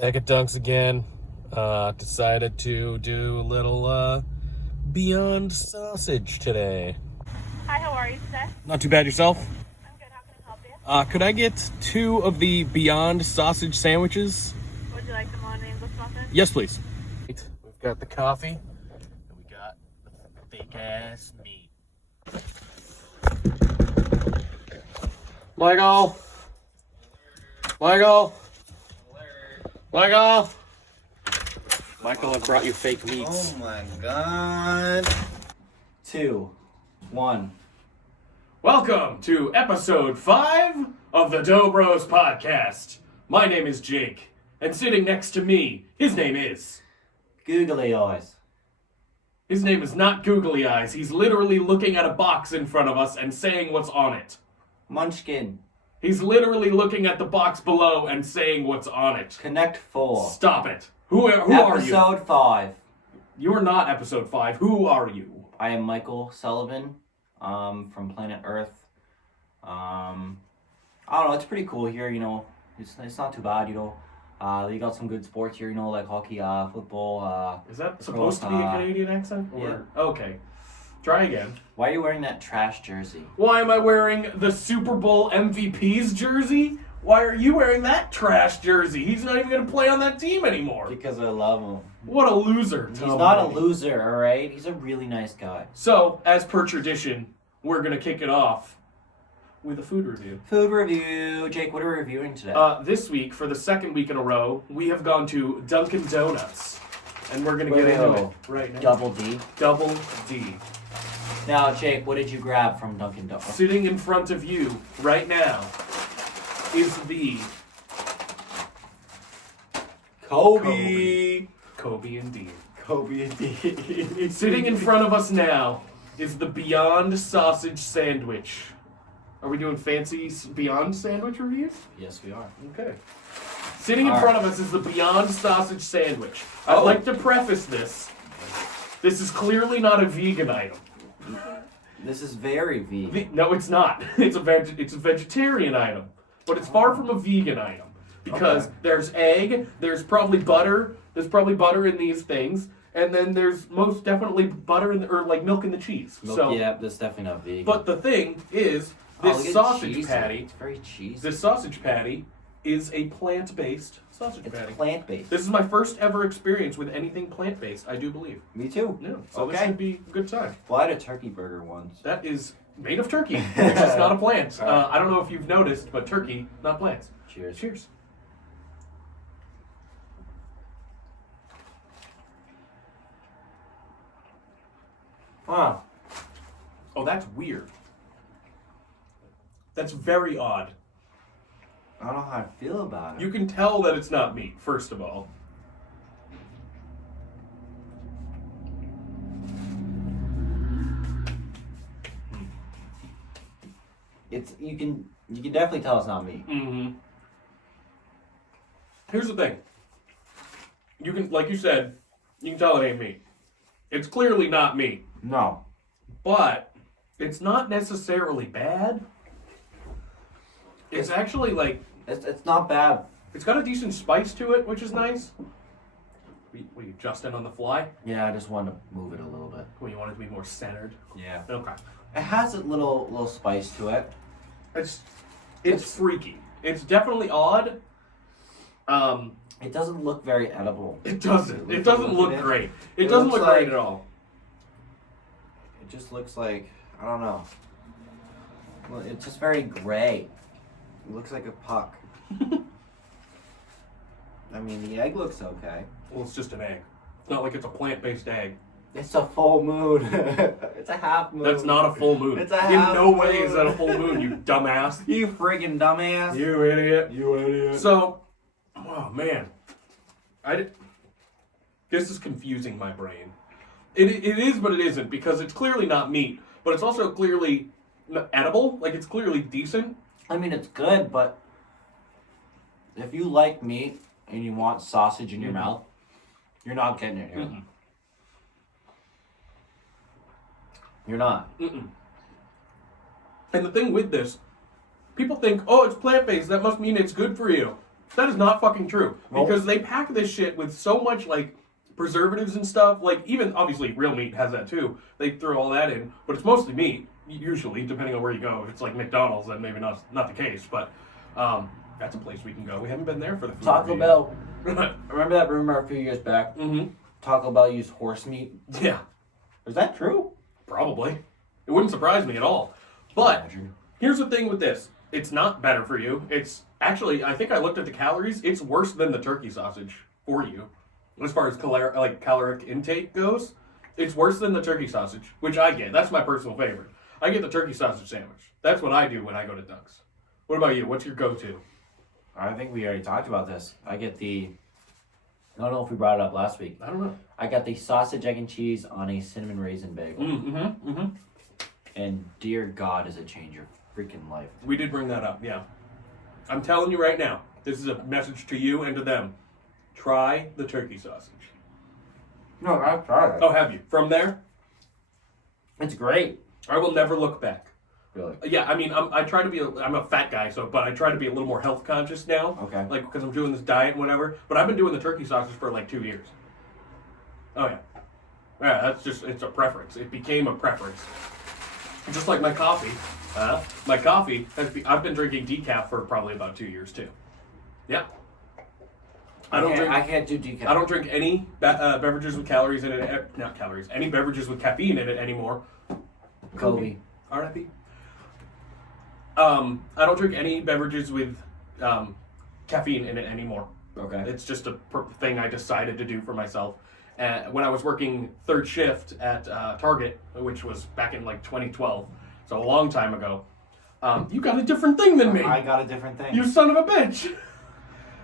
Back at Dunks again. Decided to do a little Beyond Sausage today. Hi, how are you today? Not too bad yourself? I'm good. How can I help you? Could I get 2 of the Beyond Sausage sandwiches? Would you like them on English muffin? Yes, please. We've got the coffee, and we got the fake ass meat. Michael! Michael! Michael! Michael, I brought you fake meats. Oh my god. 2, 1. Welcome to episode 5 of the Dough Bros podcast. My name is Jake, and sitting next to me, his name is... Googly eyes. His name is not Googly Eyes. He's literally looking at a box in front of us and saying what's on it. Munchkin. He's literally looking at the box below and saying what's on it. Connect 4. Stop it. Who are you? Episode 5. You are not episode 5. Who are you? I am Michael Sullivan, from Planet Earth. I don't know, it's pretty cool here, you know. It's not too bad, you know. You got some good sports here, you know, like hockey, football. Is that supposed to be a Canadian accent? Yeah. Okay. Try again. Why are you wearing that trash jersey? Why am I wearing the Super Bowl MVP's jersey? Why are you wearing that trash jersey? He's not even going to play on that team anymore. Because I love him. What a loser. He's Tom not a Brady. loser, alright? He's a really nice guy. So, as per tradition, we're going to kick it off with a food review. Food review. Jake, what are we reviewing today? This week, for the second week in a row, we have gone to Dunkin' Donuts. And we're going to get into it right now. Double D. Double D. Now, Jake, what did you grab from Dunkin' Donuts? Sitting in front of you right now is the Kobe indeed. Kobe indeed. Sitting in front of us now is the Beyond Sausage Sandwich. Are we doing fancy Beyond Sandwich reviews? Yes, we are. Okay. Sitting in front of us is the Beyond Sausage Sandwich. I'd Oh. like to preface this. This is clearly not a vegan item. This is very vegan. No, it's not. It's a vegetarian item, but it's far from a vegan item because there's egg, there's probably butter in these things, and then there's most definitely butter or like milk in the cheese. Milk, So, yeah, that's definitely not vegan. but the thing is, look this at sausage cheesy. patty, It's very cheesy. this sausage patty is a plant-based sausage It's patty. plant-based. This is my first ever experience with anything plant-based, I do believe. Me too. Yeah, so this Okay. should be a good time. Well, I had a turkey burger once. That is made of turkey, which is not a plant. I don't know if you've noticed, but turkey, not plants. Cheers. Cheers. Wow. Oh, that's weird. That's very odd. I don't know how I feel about it. You can tell that it's not meat, first of all. You can definitely tell it's not meat. Mm-hmm. Here's the thing. You can, like you said, you can tell it ain't meat. It's clearly not meat, No. but it's not necessarily bad. It's actually like, It's not bad. it's got a decent spice to it, which is nice. Were you adjusting on the fly? Yeah, I just wanted to move it a little bit. Well, you want it to be more centered. Yeah. Okay. It has a little spice to it. It's freaky. It's definitely odd. It doesn't look very edible. It doesn't. It doesn't look great. It doesn't looks look great like- at all. It just looks like, I don't know. Well, it's just very gray. It looks like a puck. I mean, the egg looks okay. Well, it's just an egg. It's not like it's a plant-based egg. It's a full moon. It's a half moon. That's not a full moon. It's a In half no way moon. is that a full moon, you dumbass. You friggin' dumbass. You idiot. You idiot. So, oh man, this is confusing my brain. It is, but it isn't, because it's clearly not meat, but it's also clearly edible. Like, it's clearly decent. I mean, it's good, but if you like meat and you want sausage in your mouth, you're not getting it here. Mm-mm. You're not. Mm-mm. And the thing with this, people think, oh, it's plant-based, that must mean it's good for you. That is not fucking true. Nope. Because they pack this shit with so much, like, preservatives and stuff. Like, even, obviously, real meat has that, too. They throw all that in. But it's mostly meat, usually, depending on where you go. If it's, like, McDonald's, then maybe not the case. But that's a place we can go. We haven't been there for the food Taco review. Bell. Remember that rumor a few years back? Mm-hmm. Taco Bell used horse meat. Yeah. Is that true? Probably. It wouldn't surprise me at all. But here's the thing with this. It's not better for you. It's actually, I think I looked at the calories. It's worse than the turkey sausage for you. As far as caloric intake goes, it's worse than the turkey sausage, which I get. That's my personal favorite. I get the turkey sausage sandwich. That's what I do when I go to Dunk's. What about you? What's your go-to? I think we already talked about this. I get the... I don't know if we brought it up last week. I don't know. I got the sausage, egg, and cheese on a cinnamon raisin bagel. And dear God, does it change your freaking life. We did bring that up, yeah. I'm telling you right now, this is a message to you and to them. Try the turkey sausage. No, I've tried it. Oh, have you? From there? It's great. I will never look back. Really? Yeah, I mean, I try to be, I'm a fat guy, but I try to be a little more health conscious now. Okay. Like, because I'm doing this diet and whatever. But I've been doing the turkey sausage for like 2 years. Oh, yeah. Yeah, that's just, it's a preference. It became a preference. Just like my coffee. My coffee, I've been drinking decaf for probably about 2 years, too. Yeah. I can't do decaf. I don't drink any beverages with calories in it. Not calories. Any beverages with caffeine in it anymore. Kobe. R.I.P. I don't drink any beverages with caffeine in it anymore. Okay. It's just a thing I decided to do for myself. When I was working third shift at Target, which was back in like 2012, so a long time ago, you got a different thing than me. I got a different thing. You son of a bitch.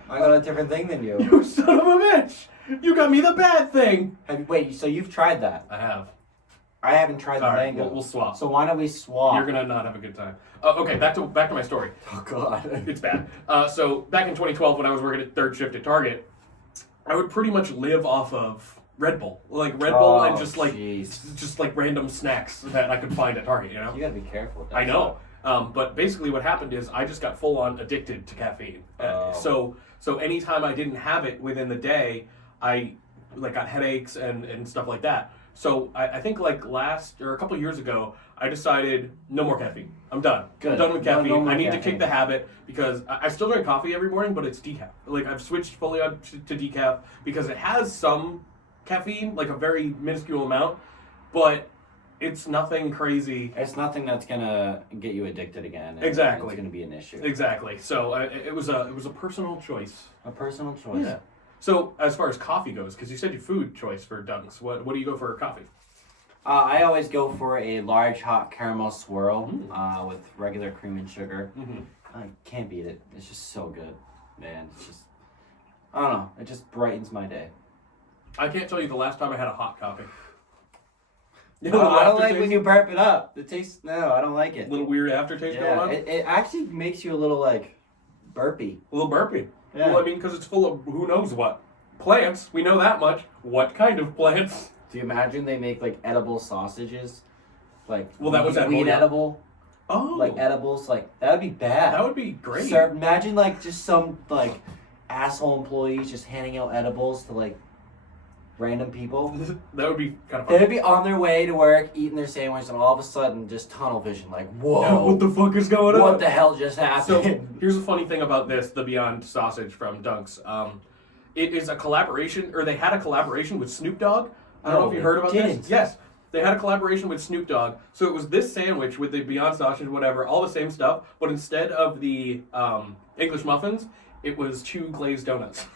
I got a different thing than you. You son of a bitch. You got me the bad thing. Wait, so you've tried that? I have. I haven't tried the All right, mango. we'll swap. So why don't we swap? You're gonna not have a good time. Okay, back to my story. Oh God. It's bad. So back in 2012, when I was working at third shift at Target, I would pretty much live off of Red Bull, like Red Bull, and just like random snacks that I could find at Target. You know. You gotta be careful with that. I know. But basically, what happened is I just got full on addicted to caffeine. So anytime I didn't have it within the day, I got headaches and stuff like that. So I think like a couple of years ago, I decided no more caffeine. I'm done. Good. I'm done with caffeine. No more I need to caffeine. kick the habit because I still drink coffee every morning, but it's decaf. Like I've switched fully on to decaf because it has some caffeine, like a very minuscule amount, but it's nothing crazy. It's nothing that's gonna get you addicted again. And Exactly. It's gonna be an issue. Exactly. So it was a personal choice. A personal choice. Yeah. So as far as coffee goes, because you said your food choice for Dunks, what do you go for coffee? I always go for a large hot caramel swirl with regular cream and sugar. Mm-hmm. I can't beat it. It's just so good, man. It's just, I don't know. It just brightens my day. I can't tell you the last time I had a hot coffee. You I know, the don't like aftertaste? when you burp it up. The taste, no, I don't like it. Little weird aftertaste going Yeah, on. it actually makes you a little like burpy. A little burpy. Yeah. Well, I mean, because it's full of who knows what. Plants, we know that much. What kind of plants? Do you imagine they make like edible sausages? Like Well, that was weed, at weed Moya. edible, Oh. like edibles, like that would be bad. That would be great. Sir, imagine like just some like asshole employees just handing out edibles to like random people. That would be kind of fun. They'd be on their way to work, eating their sandwich, and all of a sudden, just tunnel vision. Like, whoa, What the fuck is going on? what the hell just So happened? here's the funny thing about this, the Beyond Sausage from Dunks. It is a collaboration, or they had a collaboration with Snoop Dogg. I don't know if you heard about this. Yes, they had a collaboration with Snoop Dogg. So it was this sandwich with the Beyond Sausage, whatever, all the same stuff, but instead of the English muffins, it was 2 glazed donuts.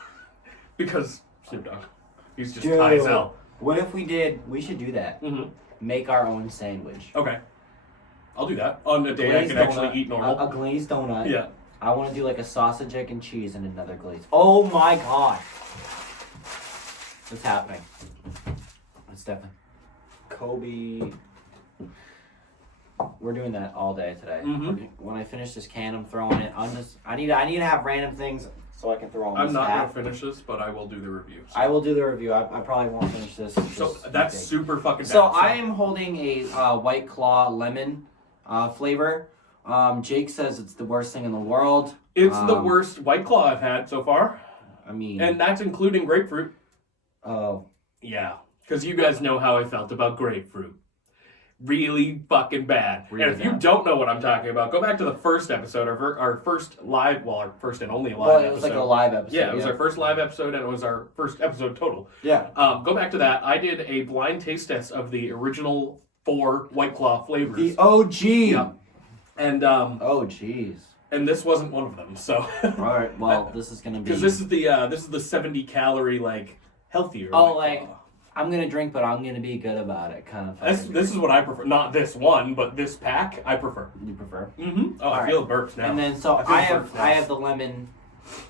Because Snoop Dogg, he's just high as hell. What if we did? We should do that. Mm-hmm. Make our own sandwich. Okay, I'll do that on a day I Glazed can actually donut, eat normal. A glazed donut. Yeah. I want to do like a sausage, egg, and cheese and another glaze. Oh my god. It's happening. It's definitely. Kobe. We're doing that all day today. Mhm. When I finish this can, I'm throwing it. I need to have random things so I can throw on I'm this not hat. going to finish this, but I will do the review. I will do the review. I probably won't finish this. So Just that's eating. super fucking bad. So I am holding a White Claw lemon flavor, Jake says it's the worst thing in the world. It's the worst White Claw I've had so far. I mean... And that's including grapefruit. Oh. Yeah, because you guys know how I felt about grapefruit. Really fucking bad. Really and if you bad. don't know what I'm talking about, go back to the first episode, our first live, well, our first and only live Well, episode. it was like a live episode. Yeah, it was our first live episode, and it was our first episode total. Yeah. Go back to that. I did a blind taste test of the original 4 White Claw flavors. The OG. Yeah. And Oh, jeez. and this wasn't one of them. So. All right. Well, this is gonna be. Because this is the 70 calorie like healthier. Oh, White like Claw. I'm gonna drink, but I'm gonna be good about it, kind of. This is what I prefer. Not this one, but this pack I prefer. You prefer. Mm-hmm. Oh, I Alright. feel the burps now. And then so I feel I the have burps now. I have the lemon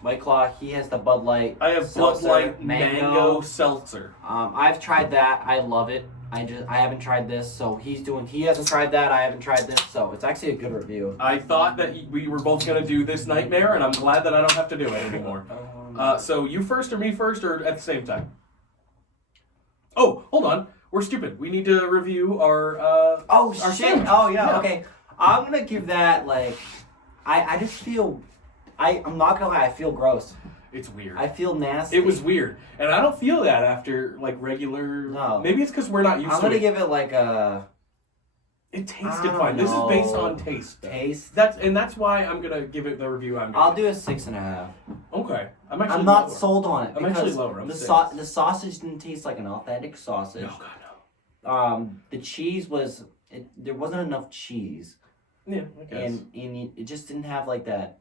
White Claw. He has the Bud Light. I have Bud seltzer, Light mango seltzer. I've tried that. I love it. I haven't tried this. So he hasn't tried that. I haven't tried this. So it's actually a good review. I thought that we were both gonna do this nightmare, and I'm glad that I don't have to do it anymore. So you first or me first, or at the same time? Oh, hold on. We're stupid. We need to review our Oh our shit! sandwiches. Oh yeah. Okay. I'm gonna give that like. I just feel. I'm not gonna lie. I feel gross. It's weird. I feel nasty. It was weird, and I don't feel that after like regular. No. Maybe it's because we're not used I'm to gonna it. give it like a It I tasted don't fine. This is based know. on taste. though. taste. That's why I'm gonna give it the review I'm gonna I'll do a 6.5. Okay. I'm actually I'm not lower. sold on it I'm because actually lower. I'm the 6. the sausage didn't taste like an authentic sausage. Oh god The cheese was there wasn't enough cheese, no. Yeah, I guess. and it just didn't have like that.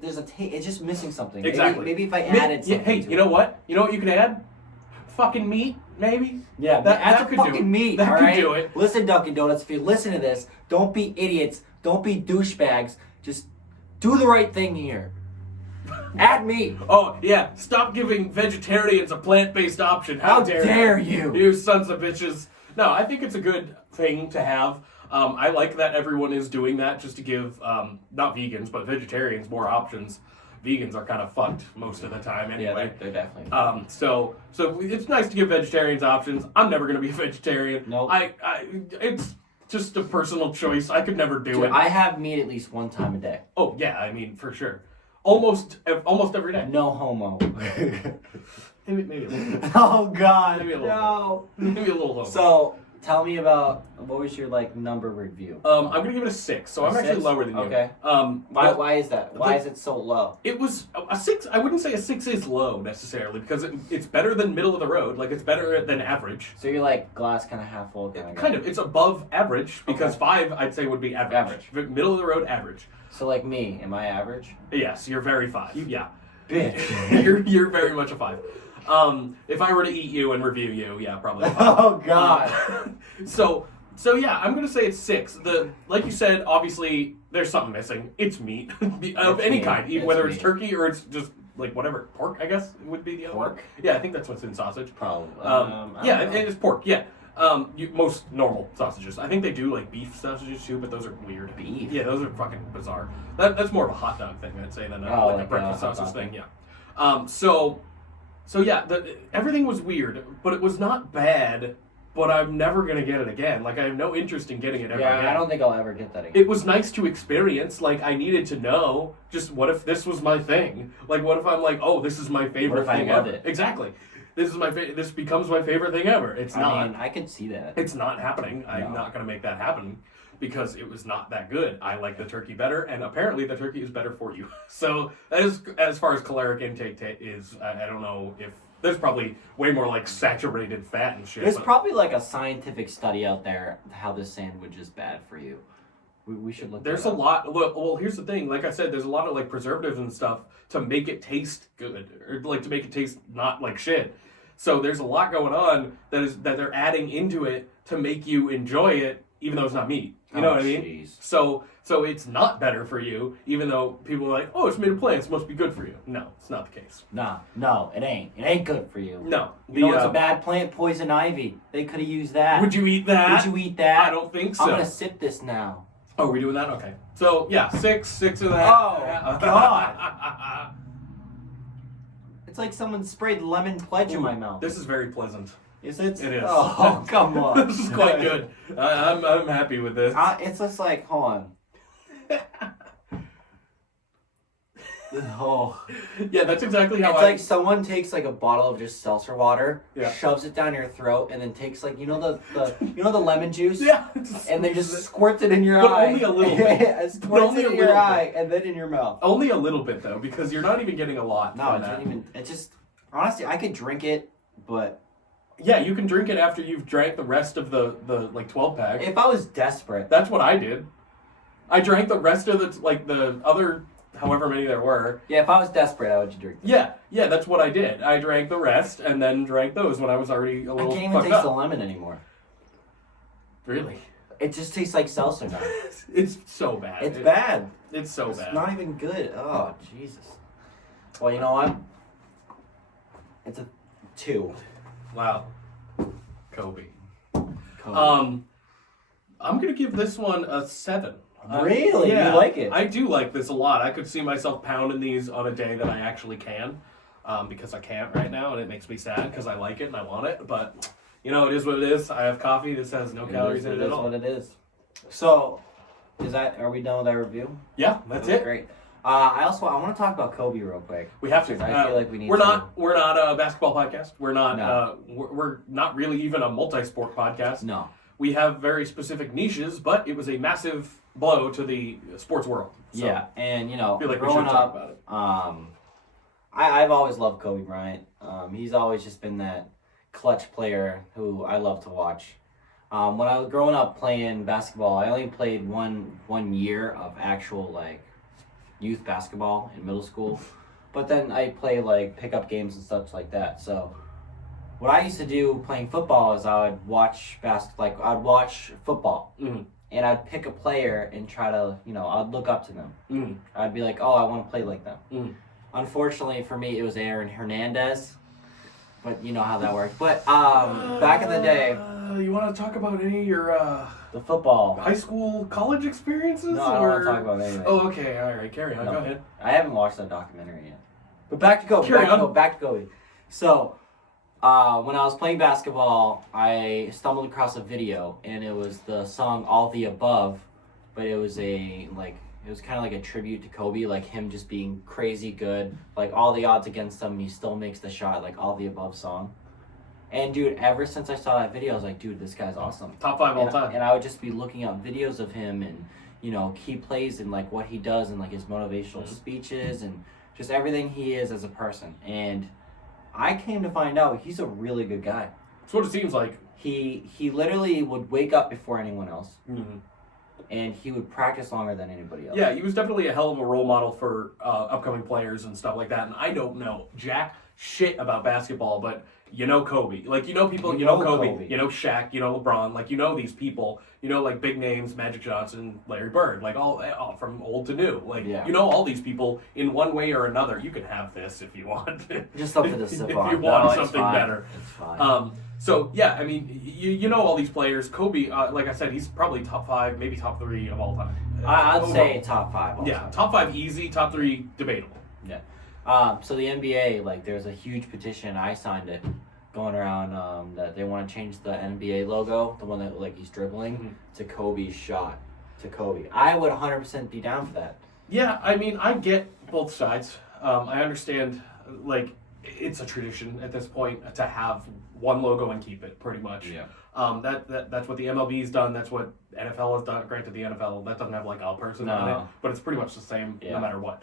There's a taste. It's just missing something. Exactly. Maybe if I Mi- added yeah, something. hey, to you it. know what? You know what you could add? Fucking meat, maybe. Yeah, That add some could do fucking it. meat. That all could right? do it. Listen, Dunkin' Donuts, if you listen to this, don't be idiots. Don't be douchebags. Just do the right thing here. Add meat. Oh yeah, stop giving vegetarians a plant-based option. How dare you? You sons of bitches. No, I think it's a good thing to have. I like that everyone is doing that just to give not vegans but vegetarians more options. Vegans are kind of fucked most of the time anyway. Yeah, they're definitely. So it's nice to give vegetarians options. I'm never gonna be a vegetarian. Nope. It's just a personal choice. I could never do Dude, it. I have meat at least one time a day. Oh yeah, I mean for sure. Almost every day. No homo. Maybe a little bit. Oh God, Maybe a little no. Maybe a little low. So tell me about what was your like number review? I'm gonna give it a 6. So I'm actually 6? lower than you. Okay. Why is that? Why is it so low? It was a 6. I wouldn't say a 6 is low necessarily because it's better than middle of the road. Like it's better than average. So you're like glass kind of half full kind of guy. Kind of. It's above average because Okay. 5 I'd say would be average. Middle of the road average. So like me, am I average? Yes, you're very 5. Yeah. Bitch. you're very much a 5. If I were to eat you and review you, yeah, probably a 5. Oh God. So yeah, I'm gonna say it's 6. Like you said, obviously there's something missing. It's meat of any meat. kind, It's whether it's meat. turkey or it's just like whatever pork. I guess would be the other one. Pork? Yeah, I think that's what's in sausage. Probably. Yeah, it's pork. Yeah. Most normal sausages. I think they do like beef sausages too, but those are weird. Beef? Yeah, those are fucking bizarre. That's more of a hot dog thing, I'd say, than Oh, like a like breakfast a hot sausage dog. thing. Yeah. So yeah, everything was weird, but it was not bad. But I'm never gonna get it again. Like I have no interest in getting it ever Yeah, again. I don't think I'll ever get that again. It was nice to experience. Like I needed to know. Just what if this was my thing? Like what if I'm like, oh, this is my favorite if I thing love ever? it? Exactly. This is my This becomes my favorite thing ever. It's not. I mean, I could see that. It's not happening. No. I'm not gonna make that happen because it was not that good. I like the turkey better, and apparently the turkey is better for you. So as far as caloric intake is, I don't know if. There's probably way more like saturated fat and shit. There's but- probably like a scientific study out there how this sandwich is bad for you. We should look. There's that a up. lot. Well, here's the thing. Like I said, there's a lot of like preservatives and stuff to make it taste good, or like to make it taste not like shit. So there's a lot going on that they're adding into it to make you enjoy it, even though it's not meat. You know what I mean? Jeez. So it's not better for you, even though people are like, oh, it's made of plants, it must be good for you. No, it's not the case. Nah, no, it ain't. It ain't good for you. No. You know it's a bad plant? Poison ivy. They could have used that. Would you eat that? Would you eat that? I don't think so. I'm gonna sip this now. Oh, we doing that? Okay. So yeah, 6 of that. Oh, God. It's like someone sprayed lemon pledge in my mouth. This is very pleasant. Is it? It is. Oh, come on. This is quite good. I'm happy with this. It's just like, hold on. Oh. Yeah, that's exactly how It's like someone takes like a bottle of just seltzer water, Yeah. shoves it down your throat, and then takes like, the lemon juice? Yeah. And they just squirts it in your But eye. only a little bit. Squirts only it a in your little eye and then in your mouth. Only a little bit, though, because you're not even getting a lot No, from it that. didn't even. It just honestly, I could drink it, but Yeah, you can drink it after you've drank the rest of the 12-pack. if I was desperate, That's what I did. I drank the rest of the other, however many there were. yeah, if I was desperate, I would just drink. Yeah, that's what I did. I drank the rest and then drank those when I was already a I little can't even fucked taste up. the lemon anymore. Really? It just tastes like seltzer now. It's so bad. It's bad. It's so It's bad. not even good. Oh, Jesus. Well, you know what? It's a 2. Wow. Kobe. Kobe. I'm gonna give this one a 7. Really? Yeah, You like it? I do like this a lot. I could see myself pounding these on a day that I actually can, because I can't right now, and it makes me sad because I like it and I want it. But you know, it is what it is. I have coffee. This has no calories in it It at is all. what it is. So, are we done with our review? Yeah, that's it. Great. I want to talk about Kobe real quick. We have to. I feel like we need We're to. not a basketball podcast. We're not. No. We're not really even a multi-sport podcast. No. We have very specific niches, but it was a massive blow to the sports world. So Yeah, and I feel like we growing should talk up, about it. I've always loved Kobe Bryant. He's always just been that clutch player who I love to watch. When I was growing up playing basketball, I only played one year of actual like youth basketball in middle school, but then I play like pickup games and stuff like that. So what I used to do playing football is I would watch I'd watch football. Mm-hmm. And I'd pick a player and try to, I'd look up to them. Mm-hmm. I'd be like, oh, I want to play like them. Mm-hmm. Unfortunately for me, it was Aaron Hernandez. But you know how that works. But back in the day, you want to talk about any of your the football. high school, college experiences? No, I don't want to talk about anything. Oh, okay, all right, carry on. No. Go ahead. I haven't watched that documentary yet. But back to Kobe. Carry on. Back to Kobe. So, when I was playing basketball, I stumbled across a video, and it was the song "All the Above," but it was kind of like a tribute to Kobe, like him just being crazy good, like all the odds against him, he still makes the shot, like all the above song. And dude, ever since I saw that video, I was like, dude, this guy's awesome. Top 5 all time. And I would just be looking up videos of him and, key plays and like what he does and like his motivational speeches and just everything he is as a person. And I came to find out he's a really good guy. That's what it seems like. He literally would wake up before anyone else. Mm-hmm. And he would practice longer than anybody else. Yeah, he was definitely a hell of a role model for upcoming players and stuff like that. And I don't know jack shit about basketball, but you know Kobe. Like, you know people, you know Kobe, you know Shaq, you know LeBron. Like, you know these people, like big names, Magic Johnson, Larry Bird, like all from old to new. Like, Yeah. you know all these people in one way or another. You can have this if you want. Just something to sip on. If you want it's something fine. better. It's fine. So, yeah, I mean, you know all these players. Kobe, like I said, he's probably top 5, maybe top 3 of all time. I'd say top 5 also. Yeah, top 5 easy, top 3 debatable. Yeah. So the NBA, like, there's a huge petition. I signed it, going around that they want to change the NBA logo, the one that like he's dribbling, to Kobe's shot, to Kobe. I would 100% be down for that. Yeah, I mean, I get both sides. I understand, like, it's a tradition at this point to have one logo and keep it, pretty much. Yeah. That's what the MLB's done. That's what NFL has done. Granted, the NFL, that doesn't have, like, a person on it, but it's pretty much the same no matter what.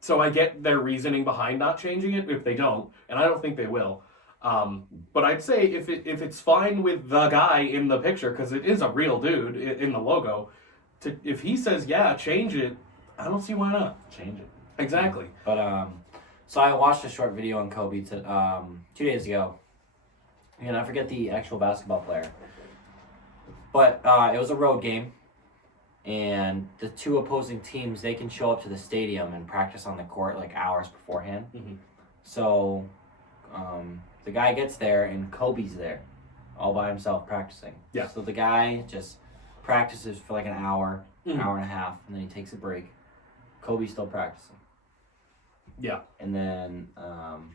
So I get their reasoning behind not changing it if they don't, and I don't think they will. But I'd say if it's fine with the guy in the picture, because it is a real dude in the logo, if he says, yeah, change it, I don't see why not. Change it. Exactly. But, so I watched a short video on Kobe 2 days ago. And I forget the actual basketball player. But it was a road game. And the two opposing teams, they can show up to the stadium and practice on the court like hours beforehand. Mm-hmm. So the guy gets there and Kobe's there all by himself practicing. Yeah. So the guy just practices for like an hour, Mm-hmm. hour and a half, and then he takes a break. Kobe's still practicing. Yeah. And then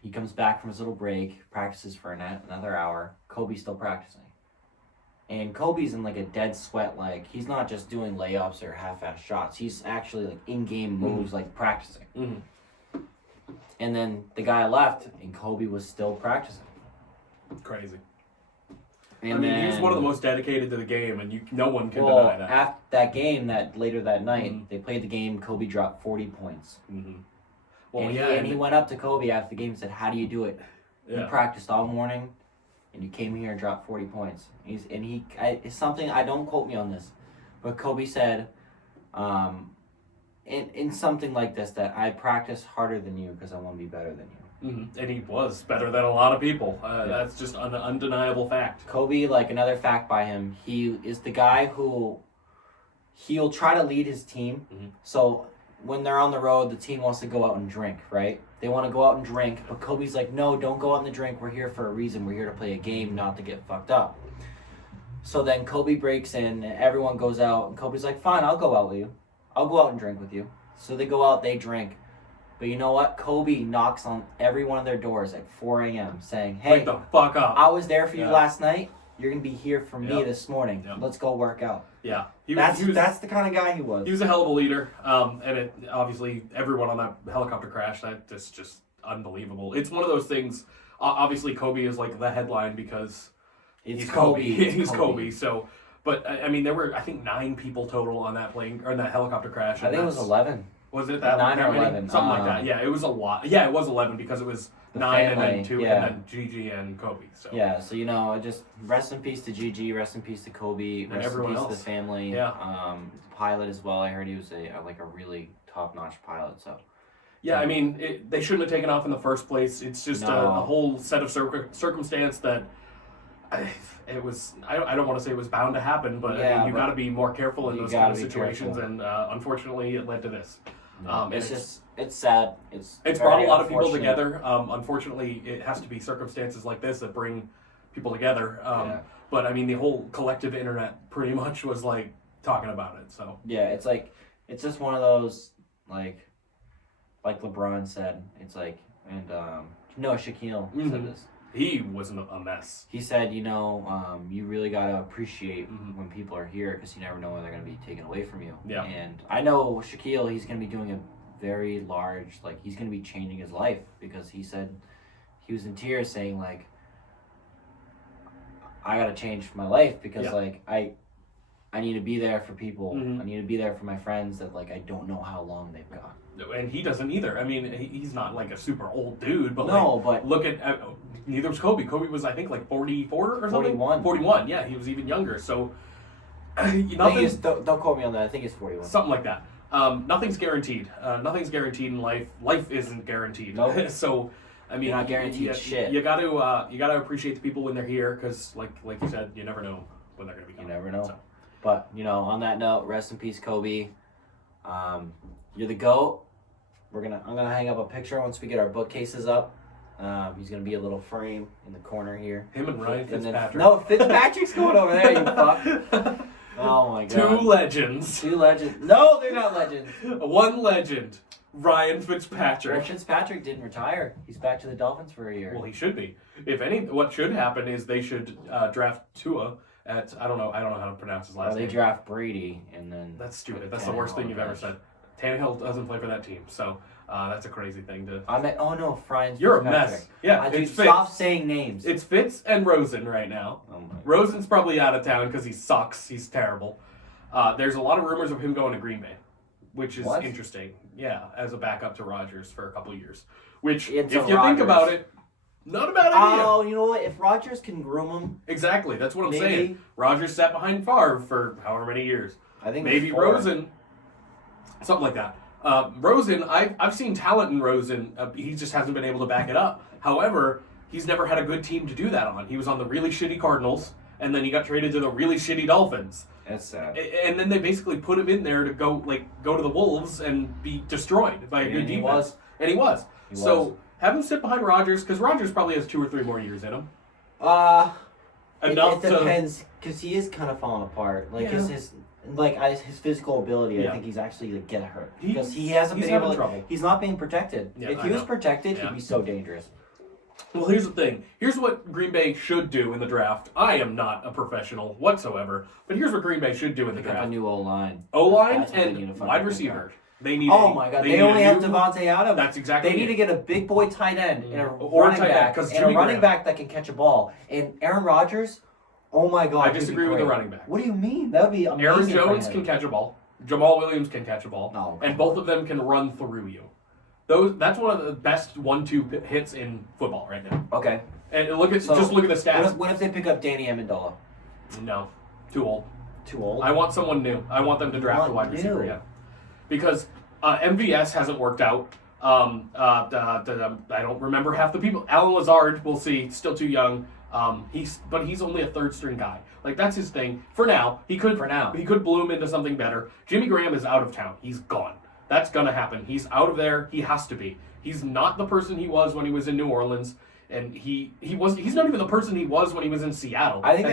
he comes back from his little break, practices for another hour. Kobe's still practicing. And Kobe's in like a dead sweat, like he's not just doing layups or half-ass shots. He's actually like in-game moves, like practicing. Mm-hmm. And then the guy left, and Kobe was still practicing. Crazy. And he was one of the most dedicated to the game, and no one can deny that. After that game, later that night, they played the game. Kobe dropped 40 points. Mm-hmm. Well, and he went up to Kobe after the game and said, "How do you do it? Yeah. You practiced all morning, and you came here and dropped 40 points." It's something, I don't quote me on this, but Kobe said, in something like this, that I practice harder than you because I want to be better than you. Mm-hmm. And he was better than a lot of people. That's just an undeniable fact. Kobe, like another fact by him, he is the guy who he'll try to lead his team. Mm-hmm. So when they're on the road, the team wants to go out and drink, right? They want to go out and drink, but Kobe's like, no, don't go out and drink. We're here for a reason. We're here to play a game, not to get fucked up. So then Kobe breaks in, and everyone goes out, and Kobe's like, fine, I'll go out with you. I'll go out and drink with you. So they go out, they drink. But you know what? Kobe knocks on every one of their doors at 4 a.m. saying, hey, wake the fuck up. I was there for you last night. You're going to be here for me this morning. Yep. Let's go work out. Yeah. That's the kind of guy he was. He was a hell of a leader. And obviously, everyone on that helicopter crash, that's just unbelievable. It's one of those things, obviously, Kobe is like the headline because he's Kobe. He's Kobe. So, but, I mean, there were, I think, 9 people total on that plane, or in that helicopter crash. I think it was 11. Was it that 9 or many? 11? Something like that. Yeah, it was a lot. Yeah, it was 11 because it was 9 and then 2 and then Gigi and Kobe. So yeah, so just rest in peace to Gigi, rest in peace to Kobe, and rest everyone in peace else. to the family. Yeah. The pilot as well. I heard he was a really top-notch pilot. So yeah, I mean, they shouldn't have taken off in the first place. It's just a whole set of circumstance that it was. I don't want to say it was bound to happen, but I mean, you got to be more careful in those kind of situations, and unfortunately, it led to this. It's sad. It's brought a lot of people together. Unfortunately, it has to be circumstances like this that bring people together. But I mean, the whole collective internet pretty much was like talking about it. So yeah, it's just one of those like LeBron said. It's like, and Shaquille said this. He was a mess. He said, you really got to appreciate when people are here because you never know when they're going to be taken away from you. Yeah. And I know Shaquille, he's going to be doing a very large, he's going to be changing his life because he said, he was in tears saying, I got to change my life because, I need to be there for people. I need to be there for my friends that, I don't know how long they've got. And he doesn't either. I mean, he's not like a super old dude, but but look at neither was Kobe. Kobe was, I think, 44 or something. 41. Yeah, he was even younger. So don't quote me on that. I think it's 41. Something like that. Nothing's guaranteed. Nothing's guaranteed in life. Life isn't guaranteed. Nope. So I mean, you're not guaranteed shit. You got to appreciate the people when they're here because, like you said, you never know when they're gonna be coming. You never know. So. But on that note, rest in peace, Kobe. You're the GOAT. I'm gonna hang up a picture once we get our bookcases up. He's gonna be a little frame in the corner here. Him and Ryan Fitzpatrick. No, Fitzpatrick's going over there. You fuck. Oh my god. Two legends. No, they're not legends. One legend, Ryan Fitzpatrick. Well, Fitzpatrick didn't retire. He's back to the Dolphins for a year. Well, he should be. What should happen is they should draft Tua at I don't know how to pronounce his last name. They draft Brady and then. That's stupid. That's the worst thing you've ever said. Tannehill doesn't play for that team, so that's a crazy thing to. You're a mess. Yeah, dude, stop saying names. It's Fitz and Rosen right now. Oh my. Rosen's probably out of town because he sucks. He's terrible. There's a lot of rumors of him going to Green Bay, which is interesting. Yeah, as a backup to Rodgers for a couple of years. Which, if you think about it, not a bad idea. Oh, you know what? If Rodgers can groom him, exactly. That's what I'm saying. Rodgers sat behind Favre for however many years. I think maybe Rosen. Something like that. Rosen, I've seen talent in Rosen. He just hasn't been able to back it up. However, he's never had a good team to do that on. He was on the really shitty Cardinals, and then he got traded to the really shitty Dolphins. That's sad. And then they basically put him in there to go to the Wolves and be destroyed by a good defense. And he was. So have him sit behind Rodgers, because Rodgers probably has 2 or 3 more years in him. It depends, because he is kind of falling apart. his physical ability, I think he's actually to get hurt because he hasn't been able. Trouble. He's not being protected. Yeah, if he was protected, he'd be so dangerous. Well, here's the thing. Here's what Green Bay should do in the draft. I am not a professional whatsoever, but here's what Green Bay should do in the draft. A new O-line. O-line and wide receiver. They need. Oh my God! They only have Devontae Adams. That's exactly. They need to get a big boy tight end and a or running back, back that can catch a ball. And Aaron Rodgers. Oh my God! I disagree with the running back. What do you mean? That would be amazing. Aaron Jones can catch a ball. Jamal Williams can catch a ball. No, and both of them can run through you. That's one of the best 1-2 hits in football right now. Okay. And just look at the stats. What if they pick up Danny Amendola? No, too old. Too old. I want someone new. I want them to draft a wide receiver. Yeah, because MVS hasn't worked out. I don't remember half the people. Alan Lazard, we'll see. Still too young. He's only a third string guy. Like that's his thing for now. He could bloom into something better. Jimmy Graham is out of town. He's gone. That's gonna happen. He's out of there. He has to be. He's not the person he was when he was in New Orleans, and he's not even the person he was when he was in Seattle. I think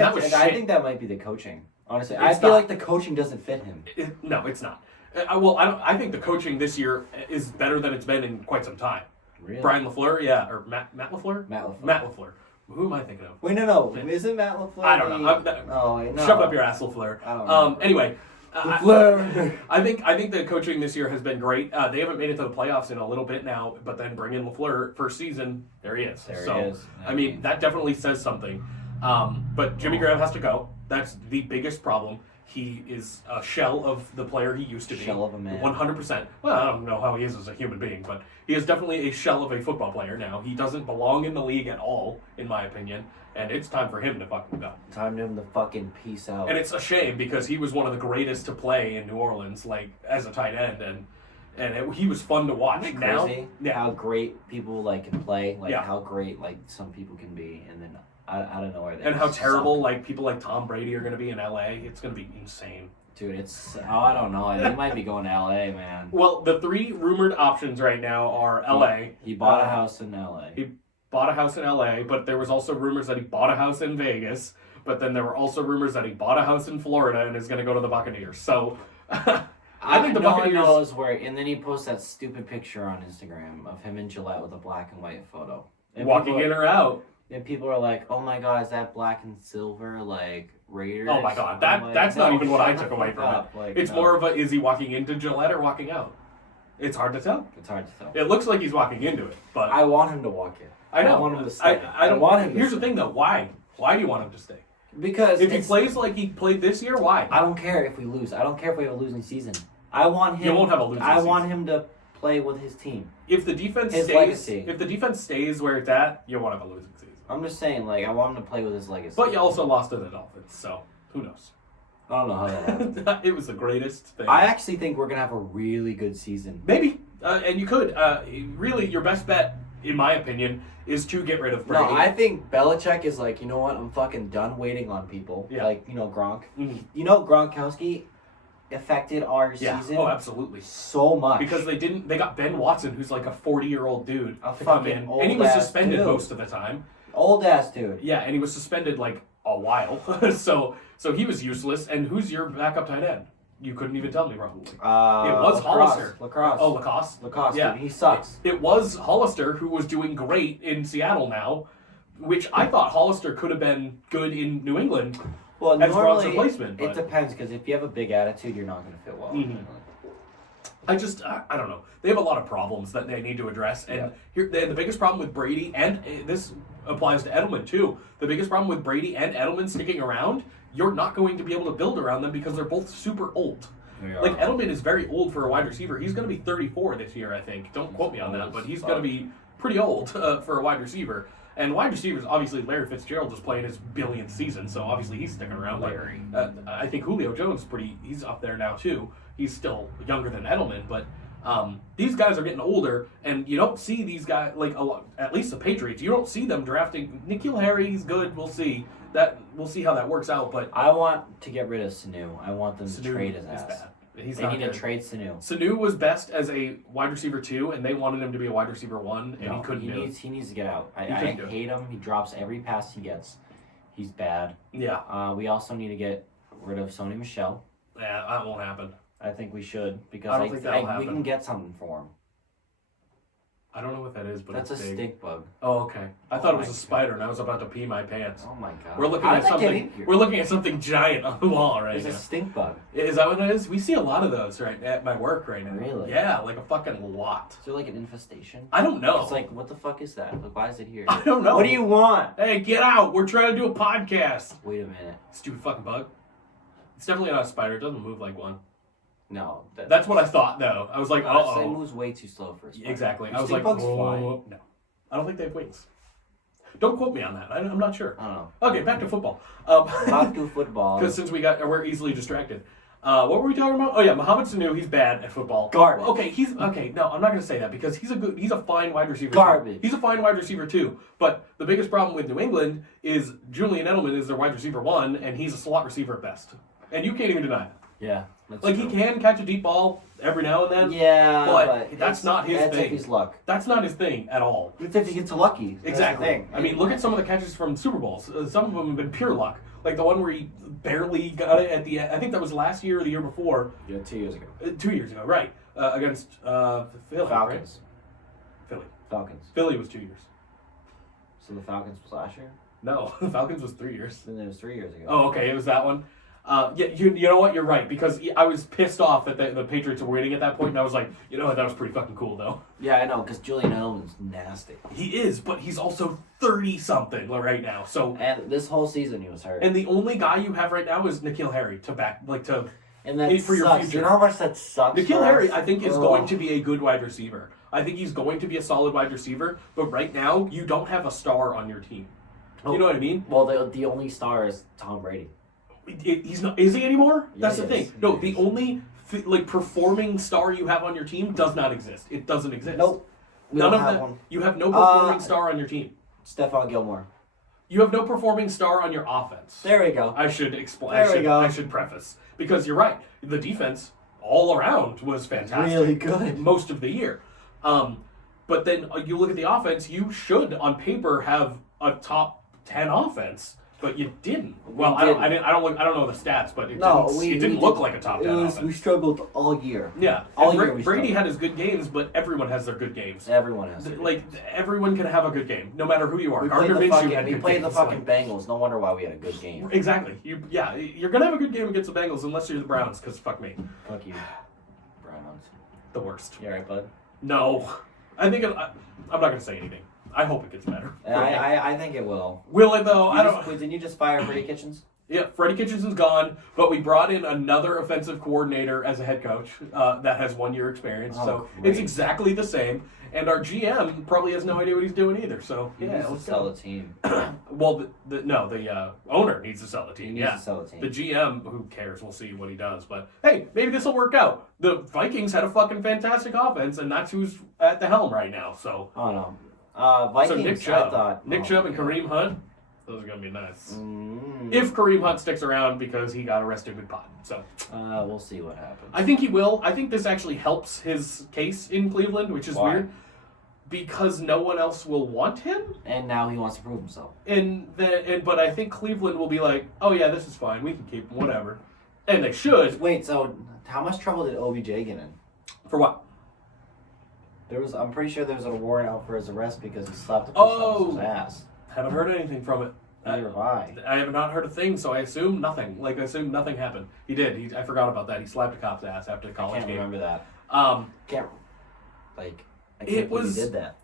that might be the coaching. Honestly, I feel like the coaching doesn't fit him. No, it's not. I think the coaching this year is better than it's been in quite some time. Really? Brian LaFleur, yeah, or Matt LaFleur? Matt LaFleur. Matt LaFleur. Who am I thinking of? Wait, no. Isn't Matt LaFleur? I don't know. No. Shove up your ass, LaFleur. I don't know. Anyway. LaFleur. I think the coaching this year has been great. They haven't made it to the playoffs in a little bit now, but then bring in LaFleur first season. There he is. He is. I mean, that definitely says something. But Jimmy Graham has to go. That's the biggest problem. He is a shell of the player he used to be. Shell of a man. 100%. Well, I don't know how he is as a human being, but he is definitely a shell of a football player now. He doesn't belong in the league at all, in my opinion, and it's time for him to fucking go. Time for him to fucking peace out. And it's a shame because he was one of the greatest to play in New Orleans, like as a tight end, he was fun to watch. Isn't it now, crazy yeah. How great people can play, how great some people can be, and then out of nowhere. And how terrible people like Tom Brady are going to be in LA. It's going to be insane. Dude, I don't know. He might be going to LA, man. Well, the 3 rumored options right now are LA. He bought a house in LA. He bought a house in LA, but there was also rumors that he bought a house in Vegas. But then there were also rumors that he bought a house in Florida and is going to go to the Buccaneers. So I think the Buccaneers knows where. And then he posts that stupid picture on Instagram of him in Gillette with a black and white photo. And walking in or out. And people are like, "Oh my God, is that black and silver Raiders?" Oh my God, that's not even what I took away from it. It's more of a: is he walking into Gillette or walking out? It's hard to tell. It looks like he's walking into it, but I want him to walk in. I know. I want him to stay. I don't want him. Here's the thing, though. Why? Why do you want him to stay? Because if he plays like he played this year, why? I don't care if we lose. I don't care if we have a losing season. I want him. You won't have a losing season. I want him to play with his team. If the defense stays where it's at, you won't have a losing season. I'm just saying, I want him to play with his legacy. But you also lost to the Dolphins, so who knows? I don't know how that happened. It was the greatest thing. I actually think we're going to have a really good season. Maybe. And you could. Really, your best bet, in my opinion, is to get rid of Brady. No, I think Belichick is you know what? I'm fucking done waiting on people. Yeah. Gronk. Mm-hmm. You know, Gronkowski affected our season. Oh, absolutely. So much. Because they got Ben Watson, who's like a 40-year-old dude, to come in. And he was suspended most of the time. Old-ass dude. Yeah, and he was suspended, a while. so he was useless. And who's your backup tight end? You couldn't even tell me, probably. It was Hollister. Lacrosse. Oh, Lacoste? Lacoste, yeah. Dude, he sucks. It was Hollister, who was doing great in Seattle now, which I thought Hollister could have been good in New England as Gronk's replacement. It depends, because if you have a big attitude, you're not going to fit well. Mm-hmm. I don't know. They have a lot of problems that they need to address. And the biggest problem with Brady, and this applies to Edelman too, the biggest problem with Brady and Edelman sticking around, you're not going to be able to build around them because they're both super old. Edelman is very old for a wide receiver. He's going to be 34 this year, I think. Don't quote me on that, but he's going to be pretty old for a wide receiver. And wide receivers, obviously, Larry Fitzgerald is playing his billionth season, so obviously he's sticking around. Larry. I think Julio Jones he's up there now too. He's still younger than Edelman, but these guys are getting older, and you don't see these guys at least the Patriots. You don't see them drafting N'Keal Harry. He's good. We'll see how that works out. But I want to get rid of Sanu. I want them to trade his ass. Bad. They need to trade Sanu. Sanu was best as a wide receiver 2, and they wanted him to be a wide receiver 1, and he couldn't do it. He needs to get out. I hate him. He drops every pass he gets. He's bad. Yeah. We also need to get rid of Sony Michel. Yeah, that won't happen. I think we should because I don't think that'll we happen. can get something for him. I don't know what that is, but That's it's a big. stink bug. Oh, okay. I Oh thought it my was a spider, and I was about to pee my pants. Oh my god. We're looking How at did that get something. in here? We're looking at something giant on the wall right It's now. a stink bug. Is that what it is? We see a lot of those right at my work right now. Really? Yeah, like a fucking lot. Is there like an infestation? I don't know. It's like, what the fuck is that? Like, why is it here? I don't know. What do you want? Hey, get out! We're trying to do a podcast. Wait a minute. Stupid fucking bug. It's definitely not a spider. It doesn't move like one. No. That's what I thought, though. I was like, It uh-oh. moves way too slow for a spider. Exactly. Do I was stink like, bugs fly? whoa. No. I don't think they have wings. Don't quote me on that. I'm not sure. I don't know. Okay, back to football. Back to football. Because since we're easily distracted. What were we talking about? Oh yeah, Mohamed Sanu. He's bad at football. Garbage. Okay, okay. No, I'm not going to say that because he's a fine wide receiver. Garbage. He's a fine wide receiver too. But the biggest problem with New England is Julian Edelman is their wide receiver 1, and he's a slot receiver at best. And you can't even deny it. Yeah. That's Like true. he can catch a deep ball every now and then. Yeah, but that's not his that's thing. if he's luck. That's not his thing at all. It's if he gets lucky. That's the Exactly. thing. I mean, look at some of the catches from Super Bowls. Some of them have been pure luck. Like the one where he barely got it at the end. I think that was last year or the year before. Yeah, 2 years ago. 2 years ago, right. Against Philly, Falcons. right? Philly. Falcons. Philly was 2 years. So the Falcons was last year? No, the Falcons was 3 years. Then it was 3 years ago. Oh, okay, it was that one. Yeah, you know what? You're right, because I was pissed off that the Patriots were winning at that point, and I was like, you know what? That was pretty fucking cool, though. Yeah, I know, because Julian Edelman's nasty. He is, but he's also 30-something right now, so... And this whole season he was hurt. And the only guy you have right now is N'Keal Harry to back, And that for your sucks. future. You know how much that sucks? N'Keal for Harry, us? I think, is Ugh. going to be a good wide receiver. I think he's going to be a solid wide receiver, but right now, you don't have a star on your team. You know what I mean? Well, the only star is Tom Brady. He's not. Is he anymore? Yeah, That's he the thing. is. No, He the is. only performing star you have on your team does not exist. It doesn't exist. Nope. We None don't of have that. one. You have no performing star on your team. Stephon Gilmore. You have no performing star on your offense. There we go. I should explain. There we go. I should preface because you're right. The defense all around was fantastic. Really good. Most of the year. But then you look at the offense. You should, on paper, have a top 10 offense, but you didn't. Well, I don't know the stats, but it didn't look like a top 10 offense. We struggled all year. Yeah, All and year we Brady struggled. had his good games, but everyone has their good games. Everyone has. Everyone can have a good game, no matter who you are. We played Gardner the Minshew fucking, had we good played the games, fucking Bengals. No wonder why we had a good game. Exactly. You're gonna have a good game against the Bengals unless you're the Browns, because fuck me, Fuck you, Browns. the worst. You alright, bud? No, I'm not gonna say anything. I hope it gets better. I think it will. Will it though? I don't. Didn't you just fire Freddie Kitchens? Yeah, Freddie Kitchens is gone, but we brought in another offensive coordinator as a head coach that has 1 year experience. Oh, so great. it's exactly the same. And our GM probably has no idea what he's doing either. So He yeah, needs to let's sell go. the team. Well, the owner needs to sell the team. He needs Yeah, to sell the team. the GM, who cares? We'll see what he does. But hey, maybe this will work out. The Vikings had a fucking fantastic offense, and that's who's at the helm right now. So, Oh no. Vikings. so Nick I Chubb, thought Nick oh, Chubb and my God. Kareem Hunt, those are gonna be nice. Mm. If Kareem Hunt sticks around because he got arrested with pot. So We'll see what happens. I think he will. I think this actually helps his case in Cleveland, which is Why? weird. Because no one else will want him. And now he wants to prove himself. But I think Cleveland will be like, oh yeah, this is fine. We can keep him, whatever. And they should. Wait, so how much trouble did OBJ get in? For what? I'm pretty sure there was a warrant out for his arrest because he slapped a police Oh. officer's ass. Haven't heard anything from it. Neither have I. I have not heard a thing, so I assume nothing. I assume nothing happened. He did. I forgot about that. He slapped a cop's ass after the I college can't game. remember that. It I can't believe was- he did that.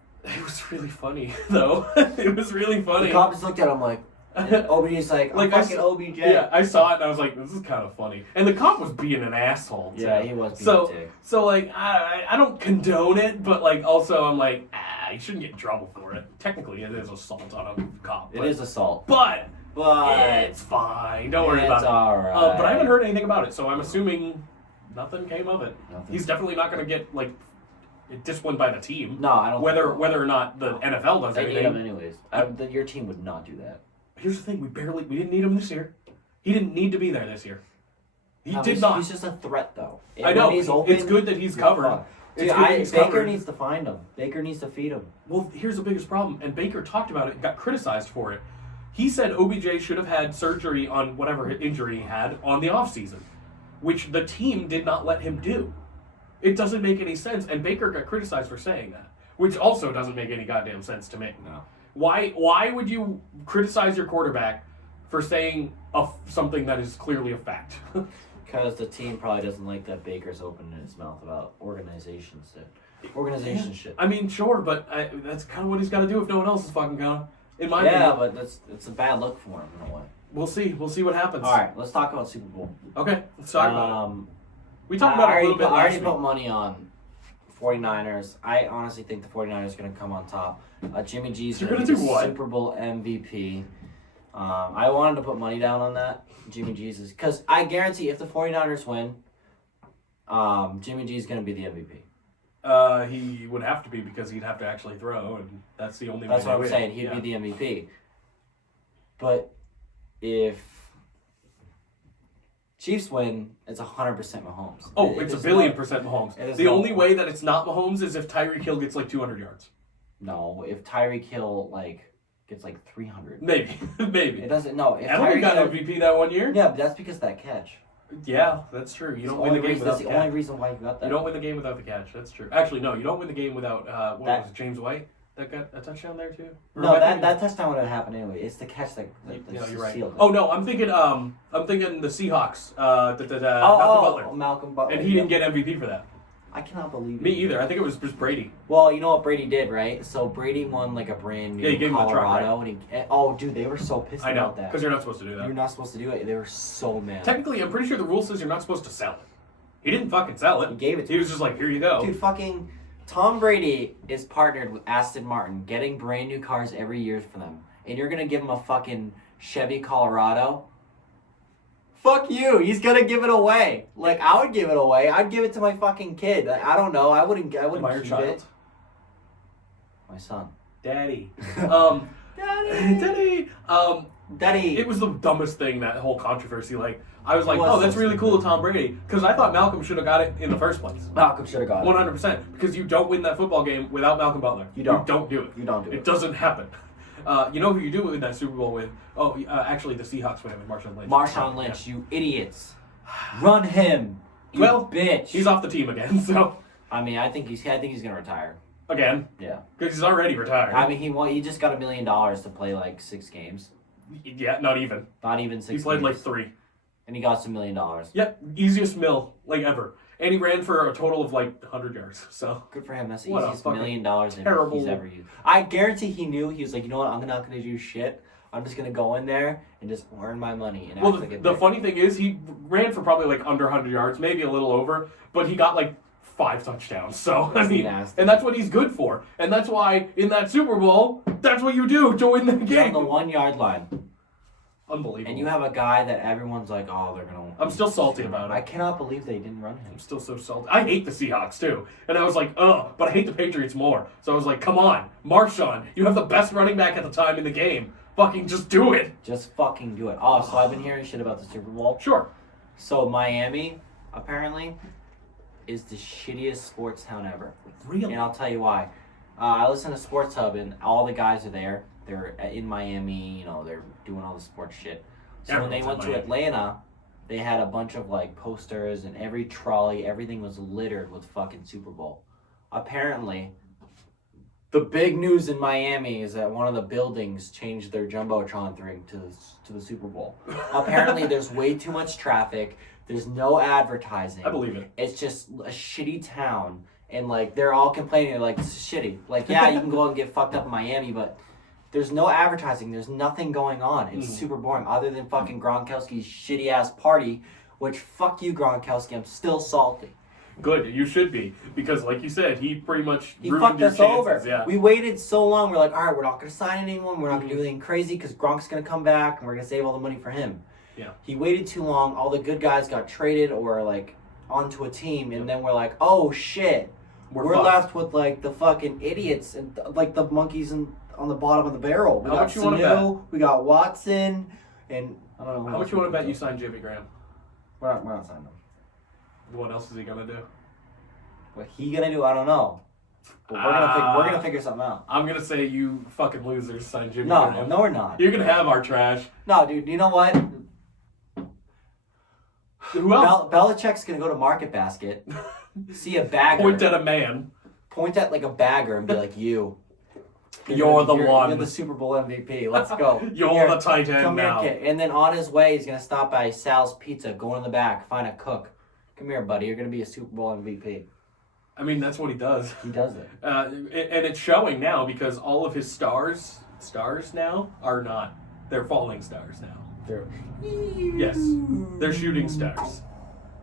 was really funny, though. It was really funny. The cop just looked at him like, and OBJ's like, I'm fucking OBJ. Yeah, I saw it and I was like, this is kind of funny. And the cop was being an asshole. Too. Yeah, he was being So, a dick. so I don't condone it, but also I'm like, you shouldn't get in trouble for it. Technically, it is assault on a cop. It is assault. But But it's fine. Don't worry about it's it. alright. But I haven't heard anything about it, so I'm assuming nothing came of it. Nothing. He's definitely not going to get disciplined by the team. No, I don't Whether think or not the NFL does they need anything. him anyways. Your team would not do that. Here's the thing: we didn't need him this year. He didn't need to be there this year. He No, did not. He's just a threat, though. I know. When he's open, It's good that he's you're covered. fucked. It's Dude, good that he's Baker covered. needs to find him. Baker needs to feed him. Well, here's the biggest problem, and Baker talked about it and got criticized for it. He said OBJ should have had surgery on whatever injury he had on the offseason. which the team did not let him do. It doesn't make any sense, and Baker got criticized for saying that, which also doesn't make any goddamn sense to me. No. Why would you criticize your quarterback for saying something that is clearly a fact? Because the team probably doesn't like that Baker's opening his mouth about organization shit. I mean, sure, but that's kind of what he's got to do if no one else is fucking gonna. In my Yeah, opinion. but it's a bad look for him in a way. We'll see. We'll see what happens. All right, let's talk about Super Bowl. Okay, let's talk about it. We talked about it a little bit I already last put week. money on 49ers. I honestly think the 49ers are going to come on top. Jimmy G's You're going to gonna be do the what? Super Bowl MVP. I wanted to put money down on that. Jimmy G's is... Because I guarantee if the 49ers win, Jimmy G's going to be the MVP. He would have to be because he'd have to actually throw, and that's the only That's way what to I'm win. saying. He'd be the MVP. But if Chiefs win, it's 100% Mahomes. Oh, it's a billion percent It Mahomes. is The not. only way that it's not Mahomes is if Tyreek Hill gets like 200 yards. No, if Tyreek Hill gets 300. Maybe. It doesn't. No, if Edelman Tyreek got Hill, MVP that one year. yeah, but that's because of that catch. Yeah, that's true. You don't win the game without That's the the catch. only reason why you got that. You don't win the game without the catch. That's true. Actually, no, you don't win the game without was it, James White that got a touchdown there too? Or No, am I thinking- that touchdown would have happened anyway. It's the catch that No, you're right. sealed it. Oh no, I'm thinking the Seahawks. Malcolm Butler, Malcolm Butler. and he didn't get MVP for that. I cannot believe Me it. either. I think it was just Brady. Well, you know what Brady did, right? So Brady won a brand new Yeah, he gave him the truck, Colorado, and dude, they were so pissed I know, about that. because you're not supposed to do that. You're not supposed to do it. They were so mad. Technically, I'm pretty sure the rule says you're not supposed to sell it. He didn't fucking sell it. He gave it to He was him. just like, here you go. Dude, fucking Tom Brady is partnered with Aston Martin, getting brand new cars every year for them. And you're gonna give him a fucking Chevy Colorado? Fuck you. He's gonna give it away. I would give it away. I'd give it to my fucking kid. I don't know. I wouldn't Am I your keep child? it. My son. Daddy. Daddy. Daddy. Daddy. It was the dumbest thing, that whole controversy. I was like, It was oh, that's so really stupid. cool of Tom Brady. Because I thought Malcolm should have got it in the first place. Malcolm should have got it. 100%. Because you don't win that football game without Malcolm Butler. You don't. You don't do it. You don't do it. It doesn't happen. You know who you do win that Super Bowl with? Oh, actually, the Seahawks win it with Marshawn Lynch. Marshawn Lynch, you idiots. Run him. You Well, bitch. He's off the team again, so... I mean, I think he's gonna retire. Again. Yeah. Because he's already retired. I mean, he just got $1 million to play 6 games. Yeah, not even. Not even 6 He played games. 3. And he got us $1 million. Yep, easiest mill, ever. And he ran for a total of 100 yards, so... Good for him. That's the What a easiest $1 fucking million terrible- he's ever used. I guarantee he knew. He was like, you know what? I'm not gonna do shit. I'm just gonna go in there and just earn my money. And Well, act like the funny thing is, he ran for probably under 100 yards, maybe a little over, but he got 5 touchdowns. So, I That's mean, nasty. and that's what he's good for. And that's why, in that Super Bowl, that's what you do to win the on game. the 1 yard line, Unbelievable. and you have a guy that everyone's like, oh, they're gonna. I'm still salty about it. I cannot believe they didn't run him. I'm still so salty. I hate the Seahawks, too. And I was like, ugh, but I hate the Patriots more. So I was like, come on, Marshawn, you have the best running back at the time in the game. Fucking just do it. Just fucking do it. Oh, so I've been hearing shit about the Super Bowl. Sure. So Miami, apparently, is the shittiest sports town ever. Really? And I'll tell you why. I listen to Sports Hub, and all the guys are there. They're in Miami, they're doing all the sports shit. So when they Everyone's went in to Miami. Atlanta, they had a bunch of posters, and every trolley, everything was littered with fucking Super Bowl. Apparently, the big news in Miami is that one of the buildings changed their Jumbotron thing to the Super Bowl. Apparently, there's way too much traffic. There's no advertising. I believe it. It's just a shitty town, and they're all complaining. They're like, "This is shitty." Yeah, you can go out and get fucked up in Miami, but there's no advertising. There's nothing going on. It's super boring, other than fucking Gronkowski's shitty ass party. Which fuck you, Gronkowski. I'm still salty. Good, you should be. Because, like you said, he pretty much He ruined fucked your us chances. over. Yeah. We waited so long. We're like, all right, we're not going to sign anyone. We're not going to do anything crazy because Gronk's going to come back and we're going to save all the money for him. Yeah. He waited too long. All the good guys got traded or onto a team, and then we're like, oh shit. We're fucked. left with the fucking idiots and the monkeys on the bottom of the barrel. We How got much you wanna Sanu, we got Watson, and I don't know. How much you want to bet you sign Jimmy Graham? We're not signing him. What else is he gonna do? What he gonna do? I don't know. But we're gonna figure something out. I'm gonna say you fucking losers sign Jimmy No, Graham. we're not. You're gonna have our trash. No, dude. You know what? Who else? Belichick's gonna go to Market Basket, see a bagger, Point at a man. point at like a bagger, and be like, "You, You're the one. You're the Super Bowl MVP. Let's go. You're the tight end Come now. here, kid." And then on his way, he's gonna stop by Sal's Pizza, go in the back, find a cook. Come here, buddy. You're gonna be a Super Bowl MVP. I mean, that's what he does. He does it. And it's showing now because all of his stars now are not. They're falling stars now. Yes, they're shooting stars.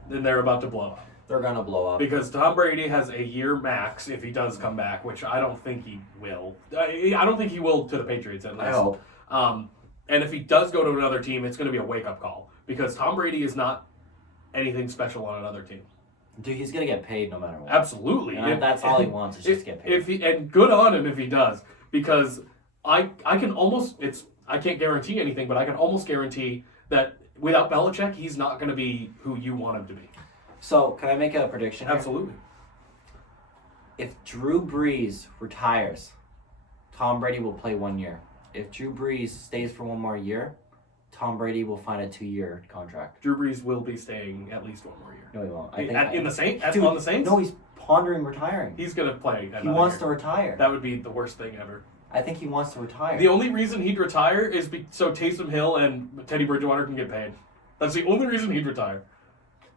Then they're about to blow up. They're gonna blow up. Because Tom Brady has a year max if he does come back, which I don't think he will. I don't think he will to the Patriots at least. I hope. And if he does go to another team, it's going to be a wake-up call. Because Tom Brady is not anything special on another team. Dude, he's gonna get paid no matter what. Absolutely. And that's all he wants is just get paid. And good on him if he does. Because I can almost... I can't guarantee anything, but I can almost guarantee that without Belichick, he's not going to be who you want him to be. So, can I make a prediction here? Absolutely. If Drew Brees retires, Tom Brady will play 1 year. If Drew Brees stays for 1 more year, Tom Brady will find a 2-year contract. Drew Brees will be staying at least 1 more year. No, he won't. On the Saints? No, he's pondering retiring. He's going to play. He wants to retire. That would be the worst thing ever. I think he wants to retire. The only reason he'd retire is so Taysom Hill and Teddy Bridgewater can get paid. That's the only reason he'd retire.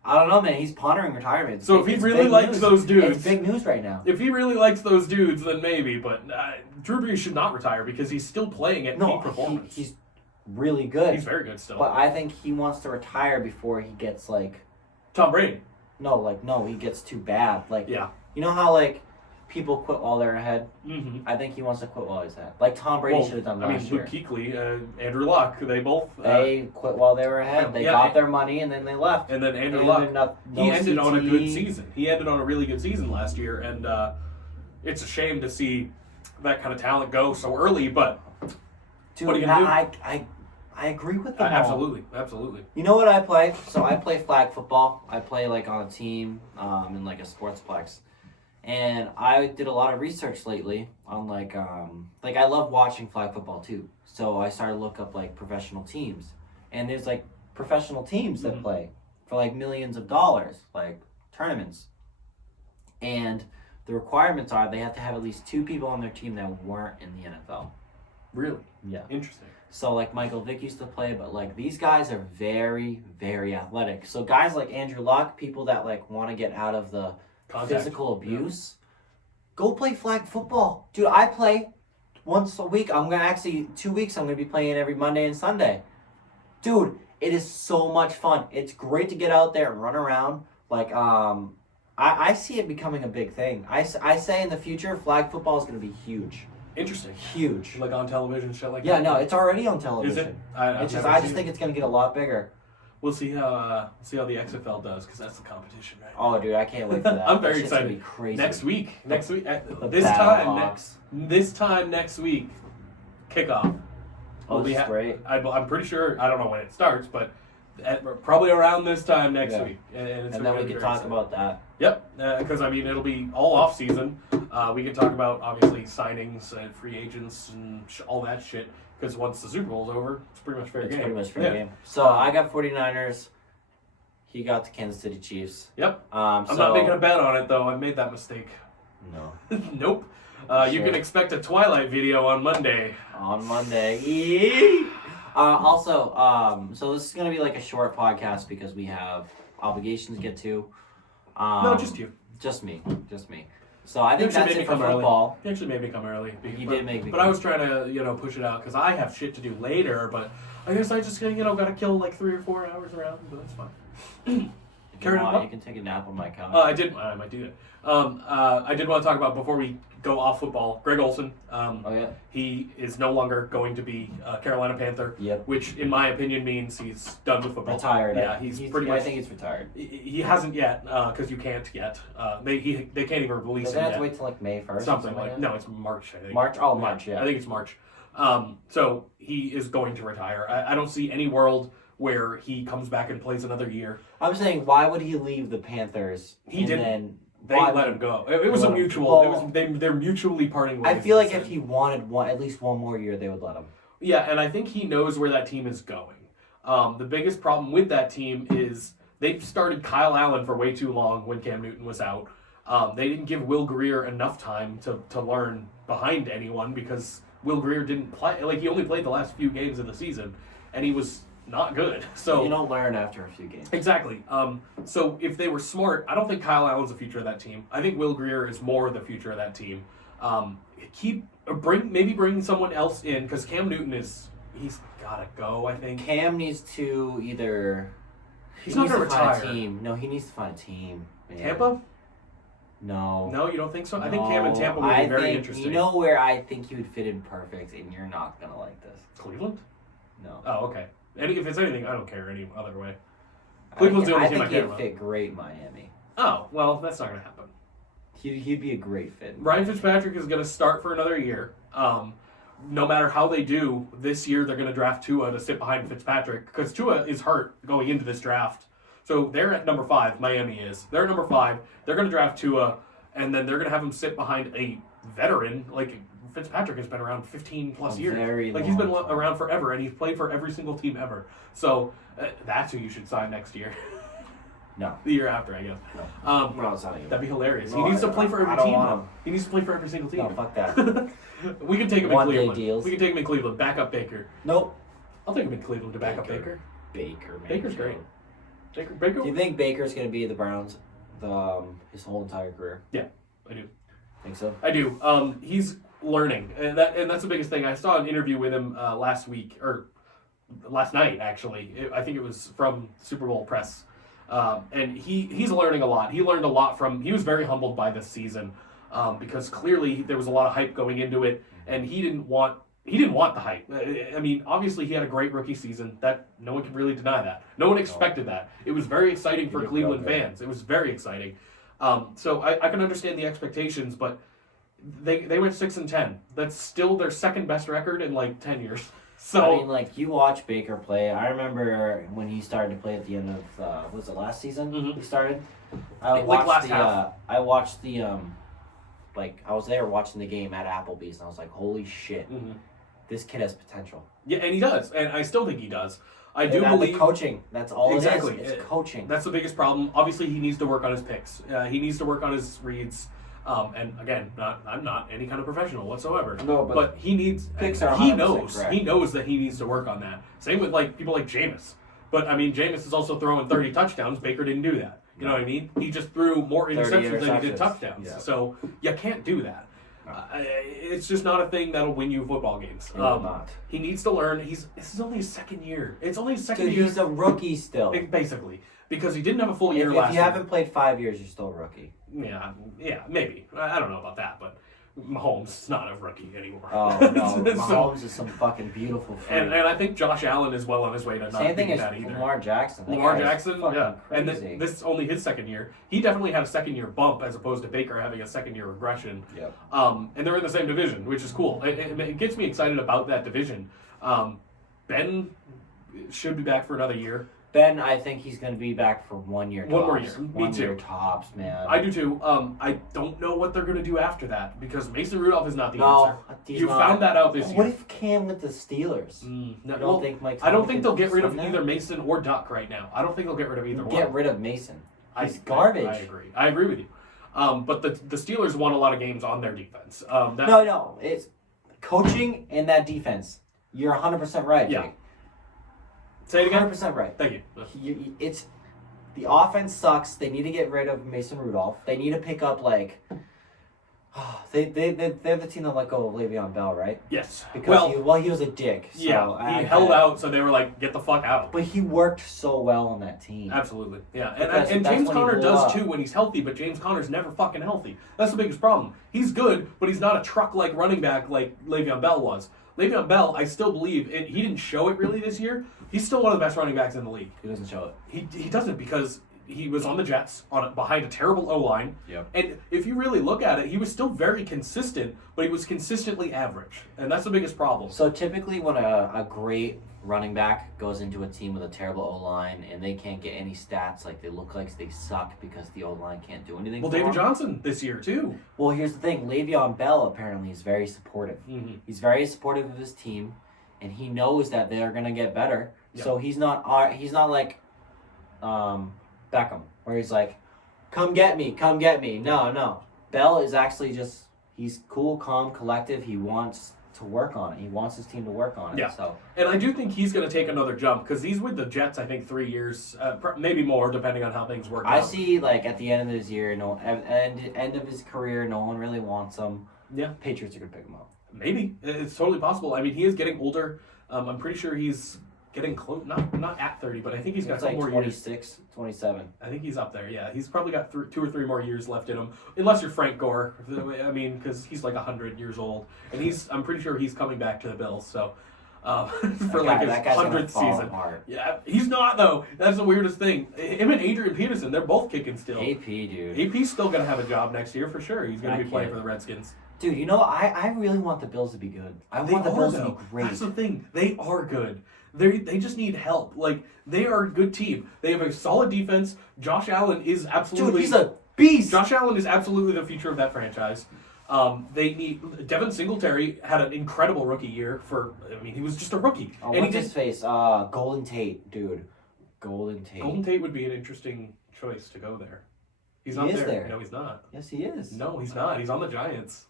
I don't know, man. He's pondering retirement. So if he really likes those dudes... It's big news right now. If he really likes those dudes, then maybe. But Drew Brees should not retire because he's still playing at peak performance. He's really good. He's very good still. But I think he wants to retire before he gets, like... Tom Brady. No, he gets too bad. Like, yeah. You know how, like, people quit while they're ahead? Mm-hmm. I think he wants to quit while he's ahead. Like Tom Brady should have done last year. Luke Kuechly, Andrew Luck, they both... they quit while they were ahead. They got their money, and then they left. And then Andrew Luck, he ended on a good season. He ended on a really good season last year, and it's a shame to see that kind of talent go so early, but dude, what are you going to do? I agree with them Absolutely. You know what I play? So I play flag football. I play, like, on a team in, like, a sportsplex. And I did a lot of research lately on, like I love watching flag football too. So I started to look up, like, professional teams. And there's, like, professional teams that play for, like, millions of dollars, like, tournaments. And the requirements are they have to have at least 2 people on their team that weren't in the NFL. Really? Yeah. Interesting. So, like, Michael Vick used to play, but, like, these guys are very, very athletic. So guys like Andrew Luck, people that, like, want to get out of the physical abuse, go play flag football. Dude, I play once a week. 2 weeks I'm going to be playing every Monday and Sunday. Dude, it is so much fun. It's great to get out there and run around. Like, I see it becoming a big thing. I say in the future, flag football is going to be huge. Interesting. Huge. Like on television, shit like that? Yeah, no, it's already on Is television. it? I just think it's going to get a lot bigger. We'll see how the XFL does because that's the competition, right? Oh, dude, I can't wait for that. I'm very that excited. Gonna be crazy. Next week, this time next week, kickoff. Oh, this is great. I'm pretty sure. I don't know when it starts, but probably around this time next week. And then we can talk about that. Yep, because it'll be all off season. We can talk about obviously signings and free agents and all that shit. Because once the Super Bowl's over, it's pretty much fair game. It's pretty much fair game. So I got 49ers. He got the Kansas City Chiefs. Yep. I'm not making a bet on it, though. I made that mistake. No. Nope. You can expect a Twilight video on Monday. On Monday. Also, so this is going to be like a short podcast because we have obligations to get to. No, just you. Just me. So I think that's it for football. He actually made me come early. He did make me But I was trying to, push it out because I have shit to do later, but I guess I just, got to kill like 3 or 4 hours around, but that's fine. You can take a nap on my couch. I might do that. I did want to talk about, before we go off football, Greg Olsen. He is no longer going to be a Carolina Panther. Yep. Which, in my opinion, means he's done with football. Retired. Yeah, he's pretty much... I think he's retired. He hasn't yet, because you can't yet. They can't even release it yet. They have to wait till like May 1st? Something like that. No, it's March, I think. March? Oh, March, yeah. I think it's March. So he is going to retire. I don't see any world where he comes back and plays another year. I'm saying, why would he leave the Panthers? He didn't. They let him go. It was a mutual. They're mutually parting ways. I feel like if he wanted at least 1 more year, they would let him. Yeah, and I think he knows where that team is going. The biggest problem with that team is They started Kyle Allen for way too long when Cam Newton was out. They didn't give Will Grier enough time to learn behind anyone because Will Grier didn't play. Like, he only played the last few games of the season, and he was not good. So you don't learn after a few games. Exactly. So if they were smart, I don't think Kyle Allen's the future of that team. I think Will Grier is more the future of that team. Bring someone else in because Cam Newton he's gotta go. I think Cam needs to either. He's not gonna retire. Find a team. No, he needs to find a team. Man. Tampa. No, you don't think so? I think Cam and Tampa would be very interesting. You know where I think he would fit in perfect, and you're not gonna like this. Cleveland? No. Oh, okay. If it's anything, I don't care any other way. Cleveland's the only team I care about. I think he'd fit great in Miami. Oh, well, that's not gonna happen. He'd be a great fit. Ryan Fitzpatrick is gonna start for another year. No matter how they do this year, they're gonna draft Tua to sit behind Fitzpatrick because Tua is hurt going into this draft. So they're at number 5. Miami is. They're at number 5. They're going to draft Tua, and then they're going to have him sit behind a veteran. Like, Fitzpatrick has been around 15 plus years. He's been around forever, and he's played for every single team ever. So that's who you should sign next year. No. The year after, I guess. No. We're not signing him. That'd be hilarious. No, he needs to play for every I don't team. want him. He needs to play for every single team. No, fuck that. We can take him in One-day Cleveland. deals. We can take him in Cleveland. Back up Baker. Nope. I'll take him in Cleveland to back up Baker. Baker, man. Baker's great. Baker. Do you think Baker's going to be the Browns his whole entire career? Yeah, I do. Think so? I do. He's learning, and that's the biggest thing. I saw an interview with him last night, actually. I think it was from Superbowl press, and he's learning a lot. He learned a lot he was very humbled by this season because clearly there was a lot of hype going into it, and he didn't want the hype. I mean, obviously he had a great rookie season. That no one can really deny that. No one expected that. It was very exciting for Cleveland fans. It was very exciting. So I can understand the expectations, but they went 6-10. That's still their second best record in like 10 years. So I mean, like, you watch Baker play. I remember when he started to play at the end of was it last season? Mm-hmm. He started. I watched the I was there watching the game at Applebee's, and I was like, holy shit. Mm-hmm. This kid has potential. Yeah, and he does, and I still think he does. I do believe the coaching. That's all exactly. it is. It's coaching. That's the biggest problem. Obviously, he needs to work on his picks. He needs to work on his reads. And again, I'm not any kind of professional whatsoever. No, but he needs. Picks are he knows. correct. He knows that he needs to work on that. Same with like people like Jameis. But I mean, Jameis is also throwing 30 touchdowns. Baker didn't do that. You know what I mean? He just threw more interceptions than he did touchdowns. Yeah. So you can't do that. No. It's just not a thing that'll win you football games. Not. He needs to learn. This is only his second year. It's only his second Dude, year. he's a rookie still. Basically, because he didn't have a full year If last you year. haven't played 5 years, you're still a rookie. Yeah, maybe. I don't know about that, but Mahomes is not a rookie anymore. Oh, no. Mahomes is some fucking beautiful freak. And I think Josh Allen is well on his way to not Same thing being as that either. Lamar Jackson. Lamar Jackson, yeah. Crazy. And this is only his second year. He definitely had a second-year bump as opposed to Baker having a second-year regression. Yep. And they're in the same division, which is cool. It gets me excited about that division. Ben should be back for another year. Ben, I think he's going to be back for 1 year tops. 1 more year. Me One too. year tops, man. I do too. I don't know what they're going to do after that because Mason Rudolph is not the No, answer. he's You not. found that out this year. What if Cam with the Steelers? I don't think they'll get rid of either Mason or Duck right now. I don't think they'll get rid of either one. Get rid of Mason. He's garbage. I agree with you. But the Steelers won a lot of games on their defense. No. It's coaching and that defense. You're 100% right, Yeah. Jake. Say it again. 100% right. Thank you. It's the offense sucks. They need to get rid of Mason Rudolph. They need to pick up they're the team that let go of Le'Veon Bell, right? Yes. Because he was a dick. So yeah, he held out, so they were like, "Get the fuck out." But he worked so well on that team. Absolutely, yeah. Because And that's James when he Conner blew does up. too when he's healthy, but James Conner's never fucking healthy. That's the biggest problem. He's good, but he's not a truck-like running back like Le'Veon Bell was. Le'Veon Bell, I still believe, he didn't show it really this year. He's still one of the best running backs in the league. He doesn't show it. He doesn't because he was on the Jets behind a terrible O-line. Yep. And if you really look at it, he was still very consistent, but he was consistently average. And that's the biggest problem. So typically when a great running back goes into a team with a terrible O-line and they can't get any stats, like they look like they suck because the O-line can't do anything Well, for David them. Johnson this year, too. Well, here's the thing. Le'Veon Bell apparently is very supportive. Mm-hmm. He's very supportive of his team, and he knows that they're going to get better. Yep. So he's not like Beckham, where he's like, come get me. No. Bell is actually just, he's cool, calm, collective. He wants to work on it. He wants his team to work on it. Yeah. So. And I do think he's going to take another jump because he's with the Jets, I think, 3 years, maybe more, depending on how things work out. I see, like, at the end of his year, end of his career, no one really wants him. Yeah. Patriots are going to pick him up. Maybe. It's totally possible. I mean, he is getting older. I'm pretty sure he's getting close, not at 30, but I think he's got It's some like more 26, years. 27. I think he's up there, yeah. He's probably got 2 or 3 more years left in him, unless you're Frank Gore. I mean, because he's like 100 years old, and I'm pretty sure he's coming back to the Bills, so for like his 100th season. Apart. Yeah, he's not, though. That's the weirdest thing. Him and Adrian Peterson, they're both kicking still. AP, dude. AP's still going to have a job next year for sure. He's going to be playing kid. for the Redskins. Dude, you know, I really want the Bills to be good. I want the Bills to be great. That's the thing. They are good. They just need help. Like, they are a good team. They have a solid defense. Josh Allen is absolutely... Dude, he's a beast! Josh Allen is absolutely the future of that franchise. They need... Devin Singletary had an incredible rookie year he was just a rookie. Oh, and what's his face? Golden Tate, dude. Golden Tate would be an interesting choice to go there. He's He not is there. there. No, he's not. Yes, he is. No, he's not. He's on the Giants.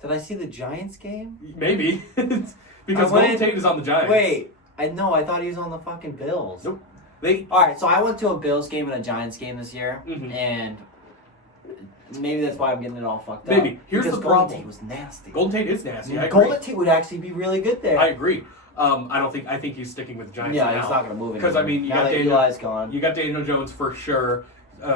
Did I see the Giants game? Maybe. Because I wanted- Golden Tate is on the Giants. Wait, I thought he was on the fucking Bills. Nope. Alright, so I went to a Bills game and a Giants game this year, Mhm. and maybe that's why I'm getting it all fucked up. Maybe. Here's because the problem. Golden Tate was nasty. Golden Tate is nasty. I agree. Golden Tate would actually be really good there. I agree. I think he's sticking with the Giants now. Yeah, he's not going to move Because, I mean, now that Eli's gone. You got Daniel Jones for sure.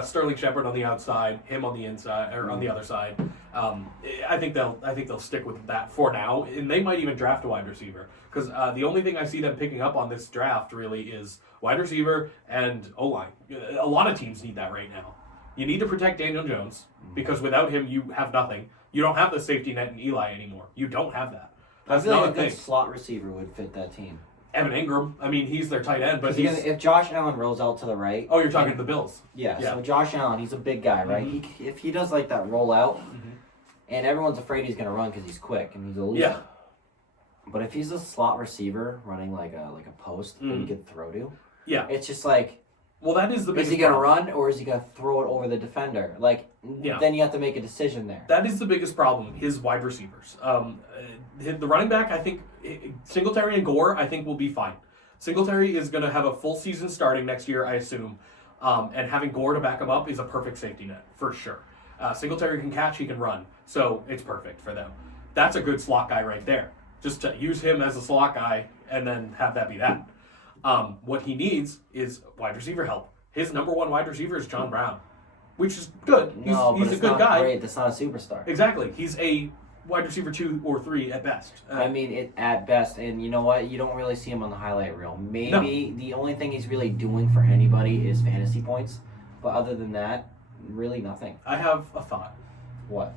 Sterling Shepard on the outside, him on the inside or on the other side. I think they'll stick with that for now, and they might even draft a wide receiver because the only thing I see them picking up on this draft really is wide receiver and O-line. A lot of teams need that right now. You need to protect Daniel Jones because without him you have nothing. You don't have the safety net in Eli anymore. You don't have that. That's I feel not like a a good thing. slot receiver would fit that team. Evan Ingram. I mean, he's their tight end, but If Josh Allen rolls out to the right. Oh, you're talking the Bills. Yeah, Yeah. so Josh Allen, he's a big guy, right? If he does like that rollout, and everyone's afraid he's going to run because he's quick and he's elusive. Yeah. But if he's a slot receiver running like a post that he could throw to, Yeah. it's just like, Well, that is the is biggest he going to problem. run or is he going to throw it over the defender? Like, Yeah. then you have to make a decision there. That is the biggest problem, his wide receivers. The running back, I think, Singletary and Gore, I think will be fine. Singletary is going to have a full season starting next year, I assume. And having Gore to back him up is a perfect safety net, for sure. Singletary can catch, he can run. So it's perfect for them. That's a good slot guy right there. Just to use him as a slot guy and then have that be that. What he needs is wide receiver help. His number one wide receiver is John Brown, which is good. He's but a it's good not guy. great. That's not a superstar. Exactly. He's a wide receiver 2 or 3 at best. I mean, it at best, and you know what? You don't really see him on the highlight reel. Maybe the only thing he's really doing for anybody is fantasy points, but other than that, really nothing. I have a thought. What?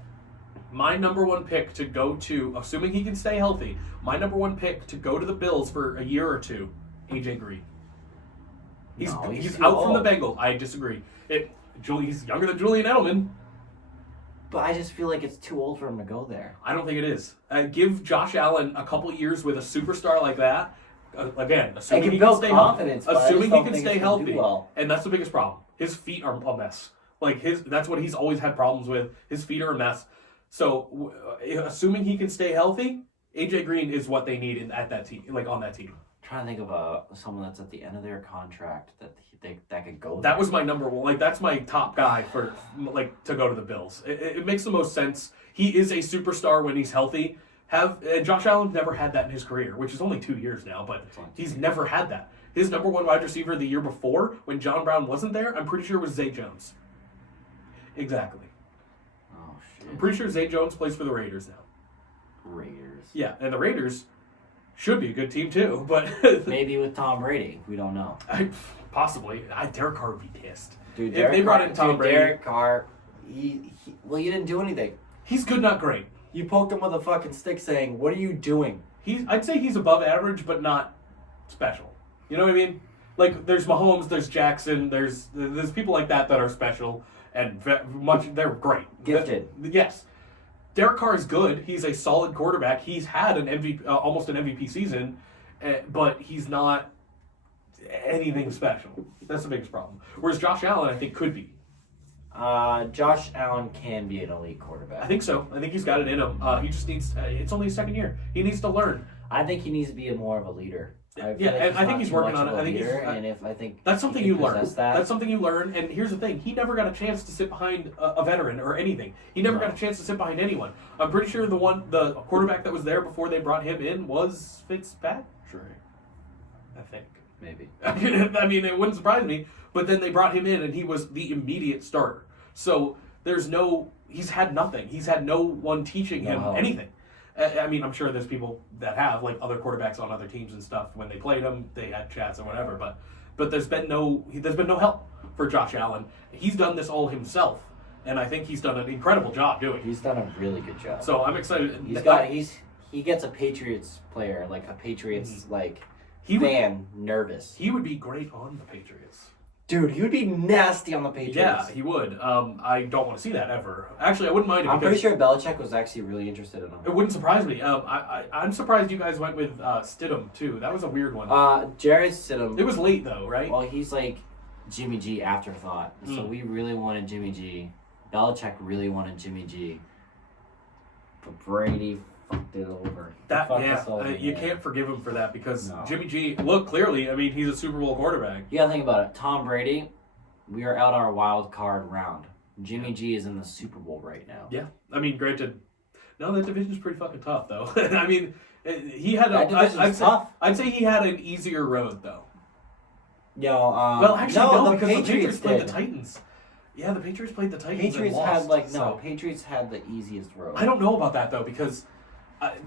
My number one pick to go to, assuming he can stay healthy, my number one pick to go to the Bills for a year or two, AJ Green. He's No, he's he's too out from the old. Bengals. I disagree. He's younger than Julian Edelman. But I just feel like it's too old for him to go there. I don't think it is. Give Josh Allen a couple years with a superstar like that. Again, assuming he can build stay confidence, healthy. but I Assuming just he don't can think stay it's gonna do healthy, well. and that's the biggest problem. His feet are a mess. That's what he's always had problems with. His feet are a mess. So, assuming he can stay healthy, AJ Green is what they need at that team, on that team. I'm trying to think of someone that's at the end of their contract that could go. That there. was my number one. That's my top guy for to go to the Bills. It makes the most sense. He is a superstar when he's healthy. Josh Allen never had that in his career, which is only 2 years now, but he's never had that. His number one wide receiver the year before, when John Brown wasn't there, I'm pretty sure it was Zay Jones. Exactly. Oh shit. I'm pretty sure Zay Jones plays for the Raiders now. Raiders. Yeah, and the Raiders should be a good team too, but Maybe with Tom Brady, we don't know. possibly. Derek Carr would be pissed. Dude, If they brought in Tom Brady, Derek Carr, you didn't do anything. he's good, not great. You poked him with a fucking stick, saying, "What are you doing?" I'd say he's above average, but not special. You know what I mean? Like, there's Mahomes, there's Jackson, there's people like that are special and they're great. Gifted. Yes. Derek Carr is good. He's a solid quarterback. He's had an MVP, almost an MVP season, but he's not. anything special. That's the biggest problem. Whereas Josh Allen, I think, could be. Josh Allen can be an elite quarterback. I think so. I think he's got it in him. He just needs. It's only his second year. He needs to learn. I think he needs to be more of a leader. And I think he's working on it. I think that's something you learn. That. That's something you learn. And here's the thing: he never got a chance to sit behind a veteran or anything. He never got a chance to sit behind anyone. I'm pretty sure the quarterback that was there before they brought him in was Fitzpatrick. I think. Maybe. I mean, it wouldn't surprise me. But then they brought him in, and he was the immediate starter. So he's had nothing. He's had no one teaching him anything. I mean, I'm sure there's people that have, like, other quarterbacks on other teams and stuff. When they played them, they had chats or whatever. But there's been no help for Josh Allen. He's done this all himself, and I think he's done an incredible job doing it. He's done a really good job. So I'm excited. He gets a Patriots player, like a Patriots fan nervous. He would be great on the Patriots. Dude, he would be nasty on the Patriots. Yeah, he would. I don't want to see that ever. Actually, I wouldn't mind it. I'm pretty sure Belichick was actually really interested in him. It wouldn't surprise me. I'm surprised you guys went with Stidham, too. That was a weird one. Jarrett Stidham. It was late, though, right? Well, he's like Jimmy G afterthought. So we really wanted Jimmy G. Belichick really wanted Jimmy G. But Brady fucked it over. You can't forgive him for that because Jimmy G, look, clearly, I mean, he's a Super Bowl quarterback. You gotta think about it. Tom Brady, we are out our wild card round. Jimmy G is in the Super Bowl right now. Yeah. I mean, granted, no, that division's pretty fucking tough, though. I mean, he had tough. I'd say he had an easier road, though. Well, actually, no, because the Patriots played the Titans. Yeah, the Patriots played the Titans. Patriots had the easiest road. I don't know about that, though, because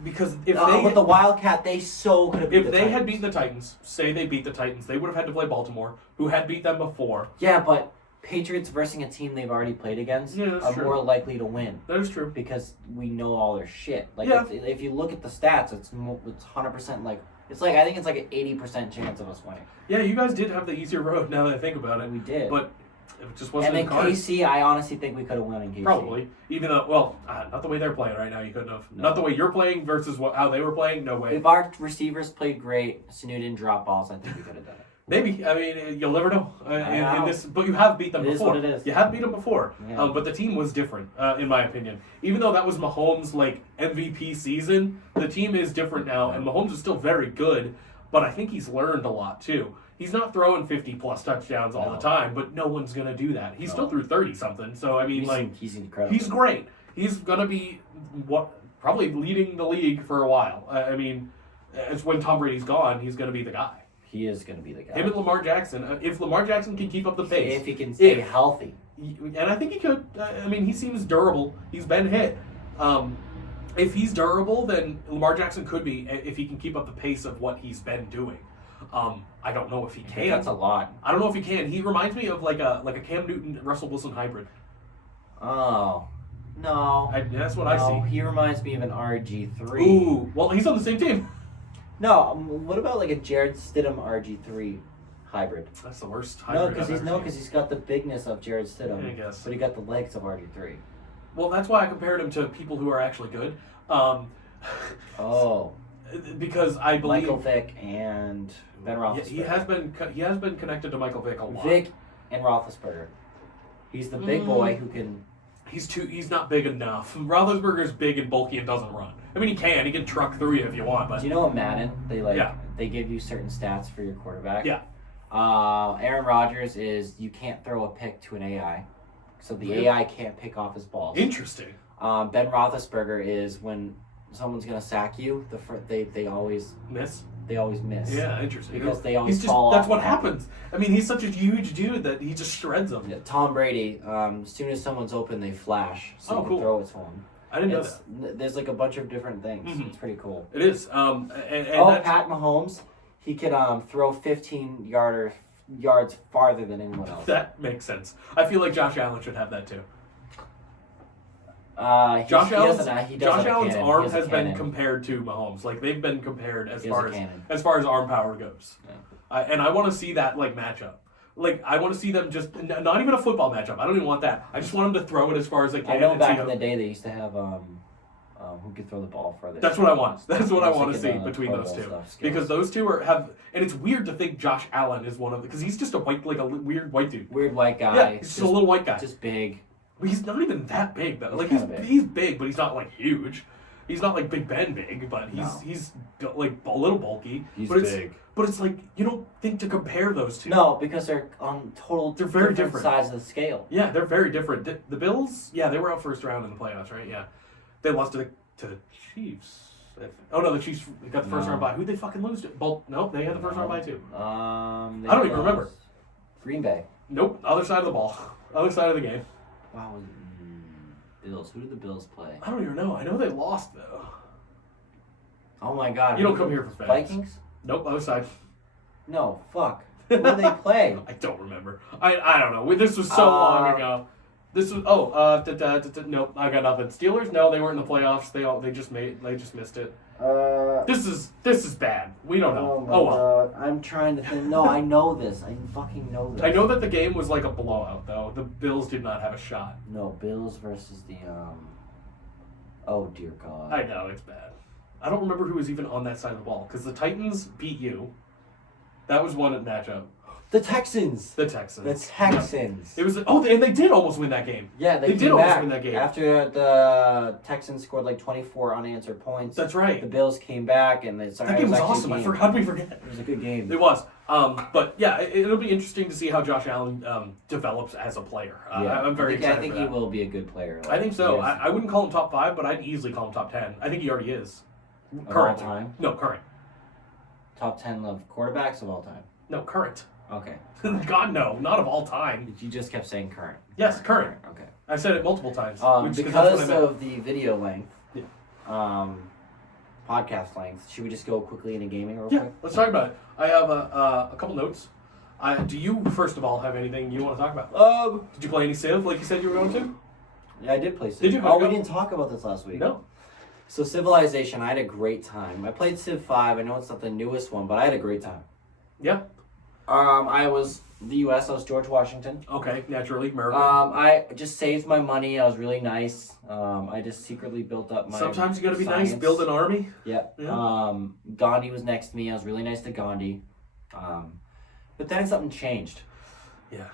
with the Wildcat, they so could have beat the Titans. Had beaten the Titans, say they beat the Titans, they would have had to play Baltimore, who had beat them before. Yeah, but Patriots versus a team they've already played against are more likely to win. That is true. Because we know all their shit. If you look at the stats, it's 100% I think it's like an 80% chance of us winning. Yeah, you guys did have the easier road now that I think about it. We did. But it just wasn't in the cards. KC, I honestly think we could have won in KC. Probably. Even though, not the way they're playing right now, you couldn't have. No. Not the way you're playing versus how they were playing, no way. If our receivers played great, Sanu didn't drop balls, I think we could have done it. Maybe. I mean, you'll never know. But you have beat them before. It is what it is. You have beat them before. Yeah. But the team was different, in my opinion. Even though that was Mahomes' MVP season, the team is different now, and Mahomes is still very good, but I think he's learned a lot, too. He's not throwing 50-plus touchdowns all the time, but no one's going to do that. He still threw 30-something, so, I mean, he's incredible. He's great. He's going to be probably leading the league for a while. I mean, it's when Tom Brady's gone, he's going to be the guy. He is going to be the guy. Him and Lamar Jackson. If Lamar Jackson can keep up the pace. If he can stay healthy. And I think he could. I mean, he seems durable. He's been hit. If he's durable, then Lamar Jackson could be, if he can keep up the pace of what he's been doing. I don't know if he can. That's a lot. I don't know if he can. He reminds me of like a Cam Newton, Russell Wilson hybrid. Oh. No. That's what I see. He reminds me of an RG3. Ooh. Well, he's on the same team. No. What about like a Jared Stidham RG3 hybrid? That's the worst hybrid. Because he's got the bigness of Jared Stidham. I guess. But he got the legs of RG3. Well, that's why I compared him to people who are actually good. Because I believe Michael Vick and Ben Roethlisberger. He has been connected to Michael Vick a lot. Vick and Roethlisberger. He's the big boy who can. He's not big enough. Roethlisberger's big and bulky and doesn't run. I mean, he can truck through you if you want. But do you know what Madden? They give you certain stats for your quarterback. Yeah. Aaron Rodgers is you can't throw a pick to an AI, so the AI can't pick off his balls. Interesting. Ben Roethlisberger is when someone's gonna sack you, they always miss. They always miss. Yeah, interesting. Because they always fall off. That's what happens. I mean, he's such a huge dude that he just shreds them. Yeah, Tom Brady, as soon as someone's open, they flash, so you can throw it to him. I didn't know that. There's like a bunch of different things. Mm-hmm. It's pretty cool. It is. Pat Mahomes, he could throw 15 yards farther than anyone else. That makes sense. I feel like Josh Allen should have that too. Josh Allen's arm has been compared to Mahomes. Like they've been compared as far as arm power goes. Yeah. And I want to see that matchup. Like I want to see them just not even a football matchup. I don't even want that. I just want them to throw it as far as they can. I know back in the day they used to have who can throw the ball further. That's what I want. That's what I want to see Thinking, between Pro those Bowl two. stuff, skills. Because those two have, and it's weird to think Josh Allen is one of, because he's just a white, like a weird white dude. Weird white guy. Yeah, he's just a little white guy. Just big. But he's not even that big though. Like kinda he's big, but he's not like huge. He's not like Big Ben big, but he's like a little bulky. He's but big. But it's like you don't think to compare those two. No, because they're on total. They're very different sides of the scale. Yeah, they're very different. The Bills, yeah, they were out first round in the playoffs, right? Yeah, they lost to the Chiefs. Oh no, the Chiefs got the first round bye. Who'd they fucking lose to? Nope, they had the first round bye too. I don't even remember. Green Bay. Nope, other side of the ball, other side of the game. Wow. Bills. Who did the Bills play? I don't even know. I know they lost though. Oh my God. You don't come here for facts. Vikings? Nope, other side. No, fuck. Who did they play? I don't remember. I don't know. This was so long ago. This was nope. I got nothing. Steelers? No, they weren't in the playoffs. They just missed it. This is bad. We don't know. Oh Well. God. I'm trying to think. No, I know this. I fucking know this. I know that the game was like a blowout though. The Bills did not have a shot. No, Bills versus the Oh dear God. I know it's bad. I don't remember who was even on that side of the ball because the Titans beat you. That was one matchup. The Texans. The Texans. The Texans. Yeah. It was and they did almost win that game. Yeah, they did almost win that game. After the Texans scored like 24 unanswered points. That's right. The Bills came back and they started. That game was awesome. How did we forget? It was a good game. It was. But yeah, it'll be interesting to see how Josh Allen develops as a player. I'm very excited. I think for he that. will be a good player. I think so. Yes. I wouldn't call him top 5, but I'd easily call him top 10. I think he already is. Of Current all time? No, current. Top 10 of quarterbacks of all time. No, current. Okay. God, no. Not of all time. You just kept saying current. Yes, current. Okay. I've said it multiple times. Because of the video length, Yeah. podcast length, should we just go quickly into gaming real Yeah, quick? let's talk about it. I have a couple notes. Do you, first of all, have anything you want to talk about? Did you play any Civ like you said you were going to? Yeah, I did play Civ. Did you? Oh, we didn't talk about this last week. No. So Civilization, I had a great time. I played Civ 5. I know it's not the newest one, but I had a great time. Yeah. I was the U.S. I was George Washington. Okay, naturally, America. I just saved my money. I was really nice. I just secretly built up my. Sometimes you got to be science. nice. Build an army. Yep. Yeah. Gandhi was next to me. I was really nice to Gandhi. But then something changed. Yeah.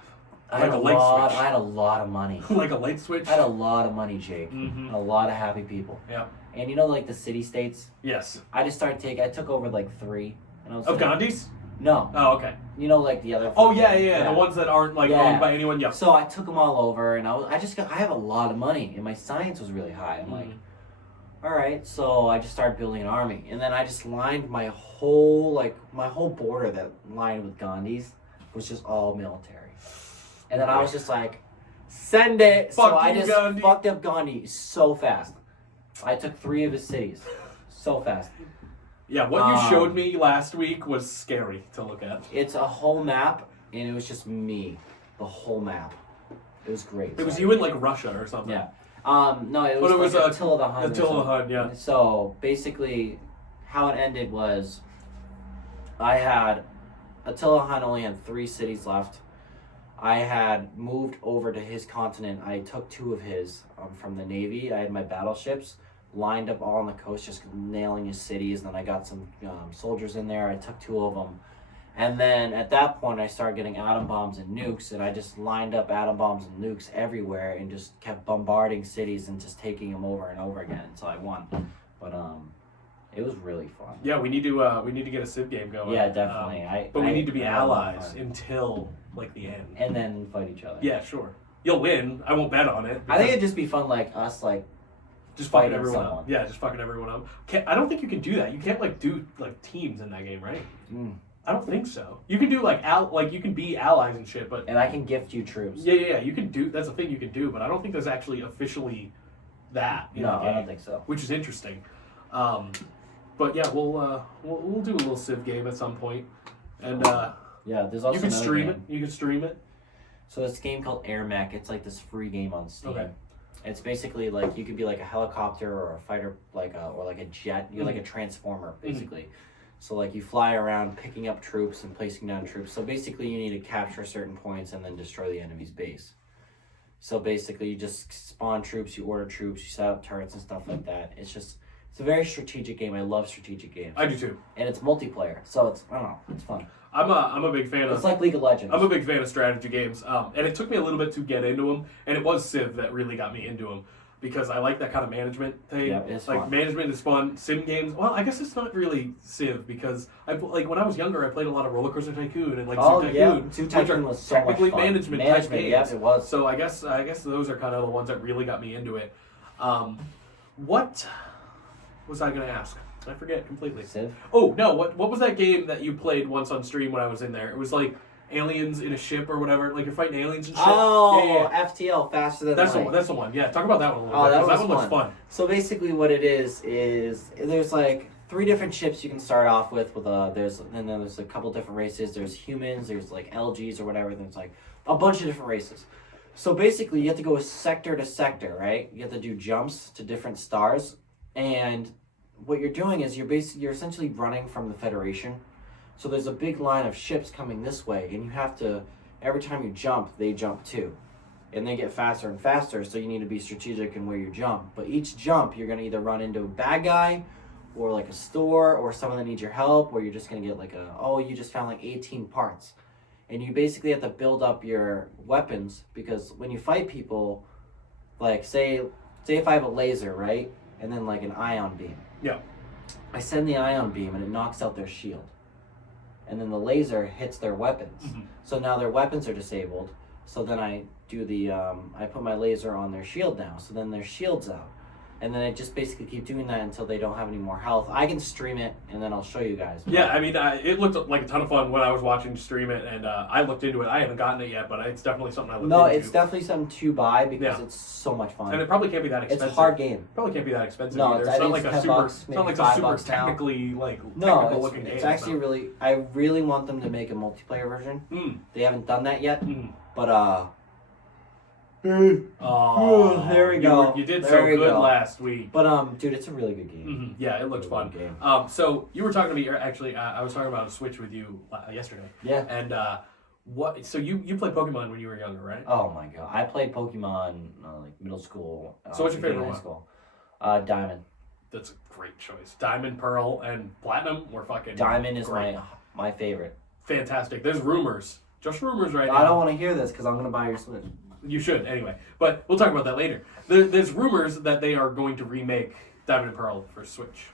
I Like had a light switch. I had a lot of money. Like a light switch. I had a lot of money, Jake. Mhm. And a lot of happy people. Yeah. And you know, like the city states. Yes. I took over like 3. And I was Of like, Gandhi's? No. Oh, okay. You know, like the other. Oh yeah. The ones that aren't like owned by anyone. Yeah. So I took them all over, and I have a lot of money, and my science was really high. I'm like, all right. So I just started building an army, and then I just lined my whole border that lined with Gandhi's was just all military, and then I was just like, send it. So I just Gandhi. fucked up Gandhi so fast. I took 3 of his cities, so fast. Yeah, what you showed me last week was scary to look at. It's a whole map, and it was just me. The whole map. It was great. It was you in like Russia or something. Yeah. No, it was like Attila the Hun. Attila the Hun, yeah. So basically, how it ended was, Attila the Hun only had 3 cities left. I had moved over to his continent. I took 2 of his from the Navy. I had my battleships lined up all on the coast, just nailing his cities. And then I got some soldiers in there. I took 2 of them. And then at that point, I started getting atom bombs and nukes. And I just lined up atom bombs and nukes everywhere and just kept bombarding cities and just taking them over and over again until I won. But it was really fun. Yeah, we need to get a Civ game going. Yeah, definitely. But we need to be allies until like the end. And then fight each other. Yeah, sure. You'll win. I won't bet on it. I think it'd just be fun, like us, like just fucking fighting everyone someone. up. Yeah, just fucking everyone up. I don't think you can do that. You can't like do like teams in that game, right? I don't think so. You can do like you can be allies and shit, but and I can gift you troops. Yeah. You can do. That's a thing you can do, but I don't think there's actually officially that. In the game, I don't think so. Which is interesting. But yeah, we'll do a little Civ game at some point, and yeah, there's also you can stream game. it. You can stream it. So this game called Air Mech. It's like this free game on Steam. Okay. It's basically like you could be like a helicopter or a fighter, or like a jet. You're like a transformer, basically. So like you fly around picking up troops and placing down troops. So basically you need to capture certain points and then destroy the enemy's base. So basically, you just spawn troops, you order troops, you set up turrets and stuff like that. It's a very strategic game. I love strategic games. I do too. And it's multiplayer, so I don't know, it's fun. I'm a big fan of. It's like League of Legends. I'm a big fan of strategy games, and it took me a little bit to get into them. And it was Civ that really got me into them because I like that kind of management thing. Yeah, it's like fun. management is fun. Sim games. Well, I guess it's not really Civ because when I was younger, I played a lot of Roller Coaster Tycoon and Oh, Zoo Tycoon, yeah. Zoo which Tycoon are was so much technically fun. management type games. Yes, it was. So I guess those are kind of the ones that really got me into it. What was I going to ask? I forget completely. Civ? Oh no! What was that game that you played once on stream when I was in there? It was like aliens in a ship or whatever. Like you're fighting aliens and shit. Oh, yeah. FTL, Faster Than That's Light. the one. Yeah, talk about that one a little Oh, bit. that 'Cause was that one looks fun. So basically, what it is there's like 3 different ships you can start off with there's a couple different races. There's humans. There's like LGs or whatever. There's like a bunch of different races. So basically, you have to go sector to sector, right? You have to do jumps to different stars, and what you're doing is you're essentially running from the Federation. So there's a big line of ships coming this way, and you have to, every time you jump, they jump too. And they get faster and faster, so you need to be strategic in where you jump. But each jump, you're going to either run into a bad guy, or like a store, or someone that needs your help, or you're just going to get like you just found like 18 parts. And you basically have to build up your weapons, because when you fight people, like say if I have a laser, right? And then like an ion beam. Yeah. I send the ion beam and it knocks out their shield. And then the laser hits their weapons. Mm-hmm. So now their weapons are disabled. So then I do I put my laser on their shield now. So then their shield's out. And then I just basically keep doing that until they don't have any more health. I can stream it and then I'll show you guys. Yeah, I mean, it looked like a ton of fun when I was watching you stream it, and I looked into it. I haven't gotten it yet, but it's definitely something I looked into. No, it's definitely something to buy because Yeah. it's so much fun. And it probably can't be that It's expensive. a hard game. Probably can't be that expensive No, either. I It's not think like it's a 10 super. bucks, It's not like maybe a super $5 now. technically No, technical looking game. it's actually I really want them to make a multiplayer version. Mm. They haven't done that yet, Mm. but Oh, there we go. You did There so we good go. last week. dude, it's a really good game. Mm-hmm. Yeah, it looks Really fun. good game. So you were talking to me. Actually, I was talking about a Switch with you yesterday. Yeah. And what? So you played Pokemon when you were younger, right? Oh my god, I played Pokemon like middle school. So what's your favorite high one? school? Diamond. That's a great choice. Diamond, Pearl, and Platinum were fucking. Diamond is great. my favorite. Fantastic. There's rumors, just rumors right now. I don't want to hear this because I'm gonna buy your Switch. You should anyway, but we'll talk about that later. There's rumors that they are going to remake Diamond and Pearl for Switch.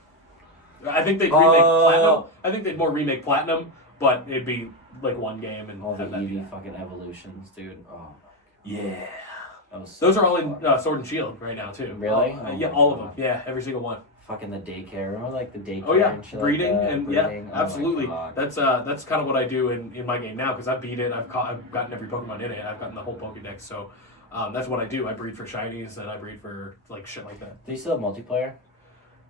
I think they'd remake Platinum. I think they'd more remake Platinum, but it'd be like one game and All the have that be Eevee it. fucking evolutions, dude. Oh, Yeah. that was so Those are all in fun. Sword and Shield right now too. Really? Yeah, Oh my all of God. them. Yeah, every single one. Fucking the daycare. Remember like the daycare Oh yeah, and shit breeding like that? and Breeding? yeah, Oh my absolutely. God. That's kind of what I do in my game now because I've beat it. I've gotten every Pokemon in it. I've gotten the whole Pokédex. So that's what I do. I breed for shinies and I breed for like shit like that. Do you still have multiplayer?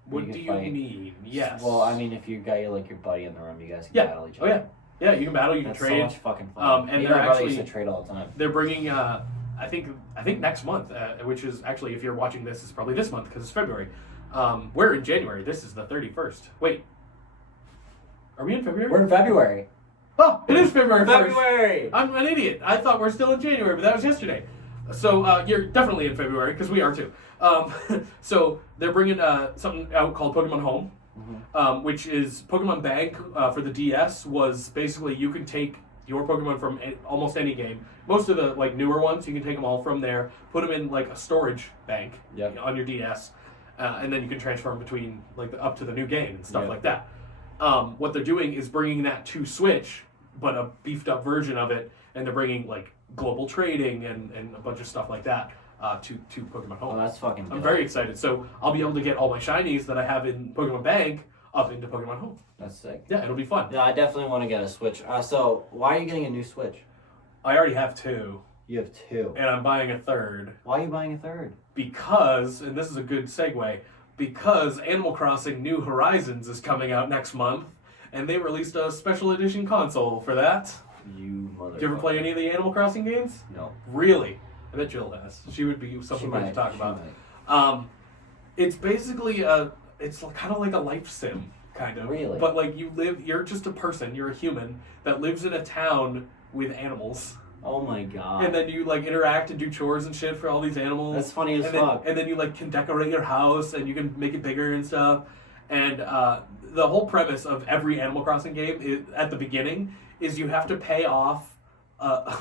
What You do can you fight. mean? Yes. Well, I mean, if you got your buddy in the room, you guys can Yeah. battle each Oh other. yeah. You can battle. You can That's trade. so much fucking fun. And Me they're my brother used actually- to trade all the time. They're bringing. I think next month, which is actually if you're watching this, it's probably this month because it's February. We're in January. This is the 31st. Wait. Are we in February? We're in February. Oh, it is February 1st. February. I'm an idiot. I thought we're still in January, but that was yesterday. So you're definitely in February because we are too. So they're bringing something out called Pokemon Home, which is Pokemon Bank for the DS. Was basically you can take your Pokemon from almost any game. Most of the like newer ones, you can take them all from there, put them in like a storage bank Yep. on your DS, and then you can transfer them between like up to the new game and stuff Yep. like that. What they're doing is bringing that to Switch, but a beefed up version of it, and they're bringing like global trading and a bunch of stuff like that to Pokemon Home. Oh, that's fucking I'm dope. very excited. So I'll be able to get all my shinies that I have in Pokemon Bank up into Pokemon Home. That's sick. Yeah, it'll be fun. Yeah, I definitely want to get a Switch. So, why are you getting a new Switch? I already have 2, You have 2. and I'm buying a 3rd Why are you buying a 3rd? because, and this is a good segue, because Animal Crossing New Horizons is coming out next month, and they released a special edition console for that. You mother. Did you ever play any of the Animal Crossing games? No. Really? I bet Jill has. She would be something good to talk about. It's basically it's kind of like a life sim, kind of. Really? But like you're just a person, you're a human that lives in a town with animals. Oh my god. And then you like interact and do chores and shit for all these animals. That's funny as and fuck. Then, and then you like can decorate your house and you can make it bigger and stuff. And the whole premise of every Animal Crossing game is, at the beginning is you have to pay off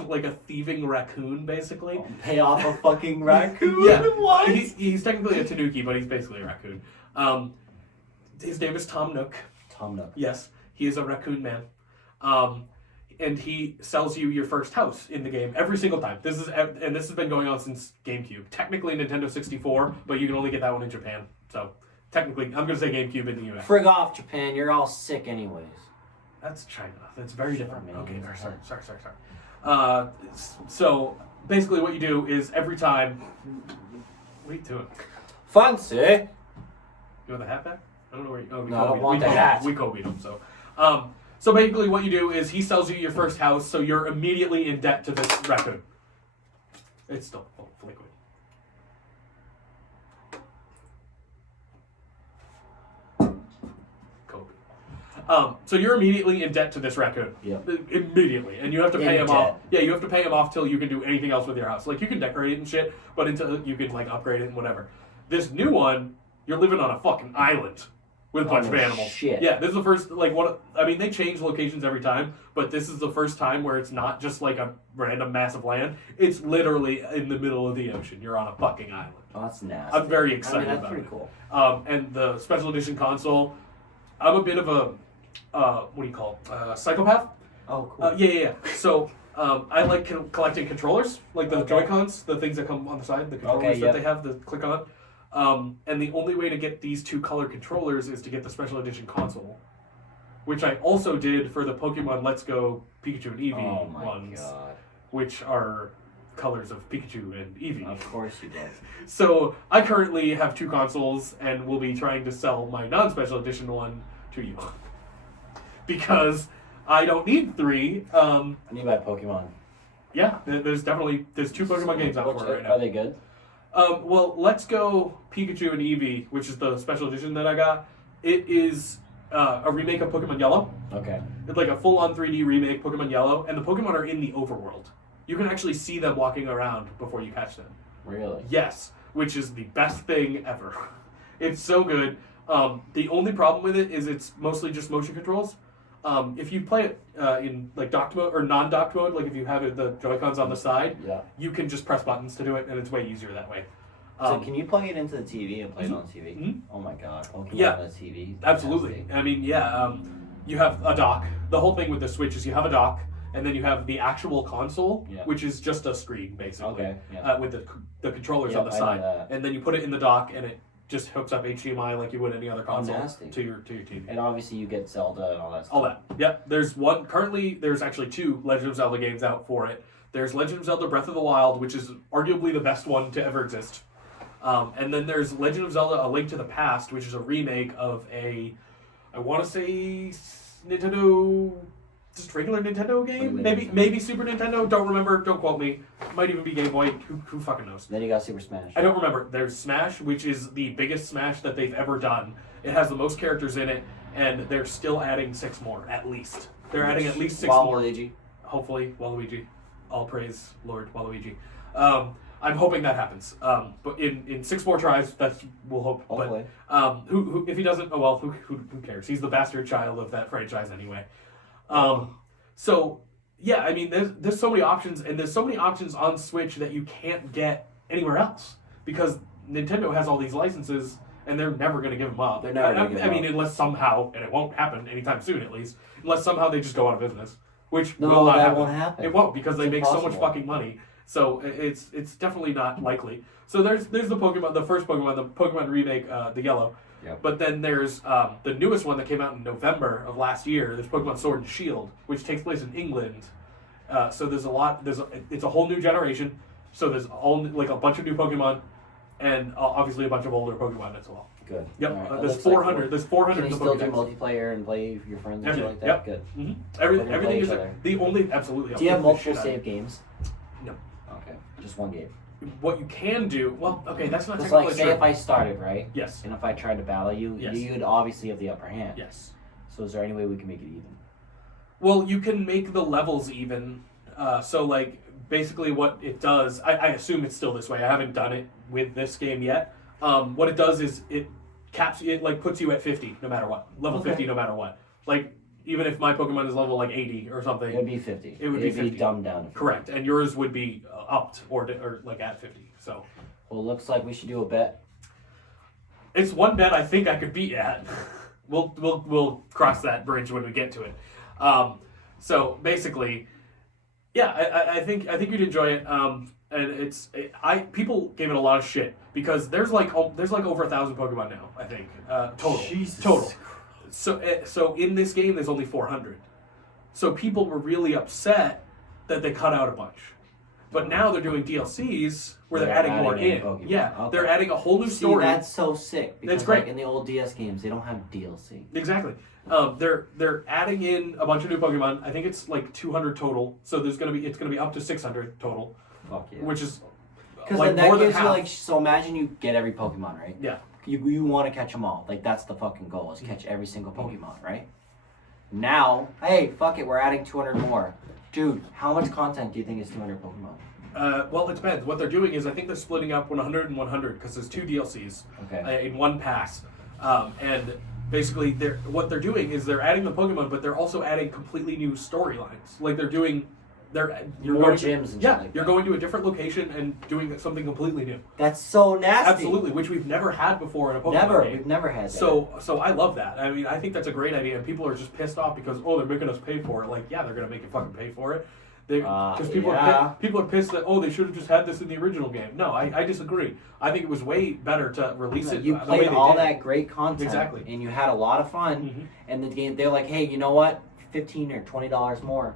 like a thieving raccoon, basically. Pay off a fucking raccoon? Yeah. What? He's technically a tanuki, but he's basically a raccoon. His name is Tom Nook. Tom Nook. Yes, he is a raccoon man. And he sells you your first house in the game every single time. This has been going on since GameCube. Technically Nintendo 64, but you can only get that one in Japan. So technically, I'm gonna say GameCube in the US. Frig off, Japan. You're all sick anyways. That's China. That's very different. Man, Okay, sorry. So basically, what you do is every time. What are you doing? Fancy. You want the hat back? I don't know where you. Oh, No, I don't want the hat. We Kobe'd him. So basically, what you do is he sells you your first house, so you're immediately in debt to this raccoon. It's still full of liquid. Kobe. So you're immediately in debt to this raccoon. Yeah. Immediately, and you have to pay him off. Yeah, you have to pay him off till you can do anything else with your house. Like you can decorate it and shit, but until you can like upgrade it and whatever. This new one, you're living on a fucking island. With a bunch of animals. Shit. Yeah, this is the first, they change locations every time, but this is the first time where it's not just like a random mass of land. It's literally in the middle of the ocean. You're on a fucking island. Oh, that's nasty. I'm very excited that's about pretty it. cool. And the special edition console, I'm a bit of a, psychopath? Oh, cool. Yeah. So, I like collecting controllers, like the Joy-Cons, the things that come on the side, the controllers that they have to click on. And the only way to get these two color controllers is to get the special edition console, which I also did for the Pokemon Let's Go Pikachu and Eevee ones, which are colors of Pikachu and Eevee. Of course you did. So I currently have two consoles and will be trying to sell my non-special edition one to you because I don't need three. I need to buy Pokemon. Yeah, there's two Pokemon games out for it right now. Are they good? Well, Let's Go Pikachu and Eevee, which is the special edition that I got, it is a remake of Pokemon Yellow. Okay. It's like a full-on 3D remake, Pokemon Yellow, and the Pokemon are in the overworld. You can actually see them walking around before you catch them. Really? Yes, which is the best thing ever. It's so good. The only problem with it is it's mostly just motion controls. If you play it in like docked mode or non-docked mode, like if you have the Joy-Cons on the side, you can just press buttons to do it, and it's way easier that way. So can you plug it into the TV and play it on the TV? Mm-hmm. Oh my god, Pokemon on the TV. Absolutely. I mean, you have a dock. The whole thing with the Switch is you have a dock, and then you have the actual console, which is just a screen, basically, with the controllers on the side. And then you put it in the dock, and it just hooks up HDMI like you would any other console to your TV. And obviously you get Zelda and all that stuff. All that. Yep. There's actually two Legend of Zelda games out for it. There's Legend of Zelda Breath of the Wild, which is arguably the best one to ever exist. And then there's Legend of Zelda A Link to the Past, which is a remake of I want to say Nintendo, just regular Nintendo game? Maybe Super Nintendo, don't remember, don't quote me. Might even be Game Boy, who fucking knows? Then you got Super Smash. I don't remember. There's Smash, which is the biggest Smash that they've ever done. It has the most characters in it, and they're still adding 6 more, at least. They're adding at least 6 more. Waluigi. Hopefully, Waluigi. All praise Lord Waluigi. I'm hoping that happens. But in 6 more tries, we'll hope. Hopefully. But who if he doesn't, oh well, who cares? He's the bastard child of that franchise anyway. So yeah, I mean, there's so many options, and there's so many options on Switch that you can't get anywhere else because Nintendo has all these licenses, and they're never going to give them up. They're never going to give them up. Unless somehow, and it won't happen anytime soon, at least, unless somehow they just go out of business, which will not happen. Won't happen. It won't because they make impossible. so much fucking money. So it's definitely not likely. So there's the first Pokemon, the Pokemon remake, the Yellow. Yep. But then there's the newest one that came out in November of last year. There's Pokemon Sword and Shield, which takes place in England. So it's a whole new generation. So there's a bunch of new Pokemon, and obviously a bunch of older Pokemon as well. Good. Yep. Right. There's 400. Cool. There's 400. Can you still do multiplayer and play with your friends and shit like that? Yep. Good. Mm-hmm. Everything is the only absolutely. Do you have multiple save games? No. Okay. Just one game. What you can do, well, okay, that's not Just technically like, say true. if I started, right? Yes. And if I tried to battle you, you'd obviously have the upper hand. Yes. So is there any way we can make it even? Well, you can make the levels even. So, like, basically what it does, I assume it's still this way. I haven't done it with this game yet. What it does is it like puts you at 50 no matter what, level 50 no matter what. Like even if my Pokemon is level like 80 or something, It would be 50. It would be 50. dumbed down. to 50. Correct, and yours would be upped or like at 50. So Well, looks like we should do a bet. it's one bet I think I could beat at. We'll cross that bridge when we get to it. So basically, yeah, I think you'd enjoy it. And people gave it a lot of shit because there's like over 1,000 Pokemon now. I think total. Jesus Total. So in this game there's only 400. So people were really upset that they cut out a bunch. But now they're doing DLCs where they're adding more in. Pokemon. Yeah, Okay. they're adding a whole new story. See, that's so sick. Because That's great. Like, in the old DS games, they don't have DLC. Exactly. They're adding in a bunch of new Pokemon. I think it's like 200 total. So it's gonna be up to 600 total, Fuck yeah. which is Because like then that more than gives you half. like, so imagine you get every Pokemon, right? Yeah. You want to catch them all. Like that's the fucking goal, is catch every single Pokemon, right? Now, hey, fuck it, we're adding 200 more. Dude, how much content do you think is 200 Pokemon? Well, it depends. What they're doing is I think they're splitting up 100 and 100 because there's 2 DLCs in one pass, and basically what they're doing is they're adding the Pokemon, but they're also adding completely new storylines. Like you're More gyms and shit like you're that. going to a different location and doing something completely new. That's so nasty. Absolutely, which we've never had before in a Pokemon Never. game. We've never had that. So I love that. I mean, I think that's a great idea, and people are just pissed off because they're making us pay for it. Like, yeah, they're gonna make you fucking pay for it. Because people are pissed that they should have just had this in the original game. No, I disagree. I think it was way better to release it. You the way played they all did. that great content, Exactly. and you had a lot of fun. And the game, they're like, hey, you know what? $15 or $20 more.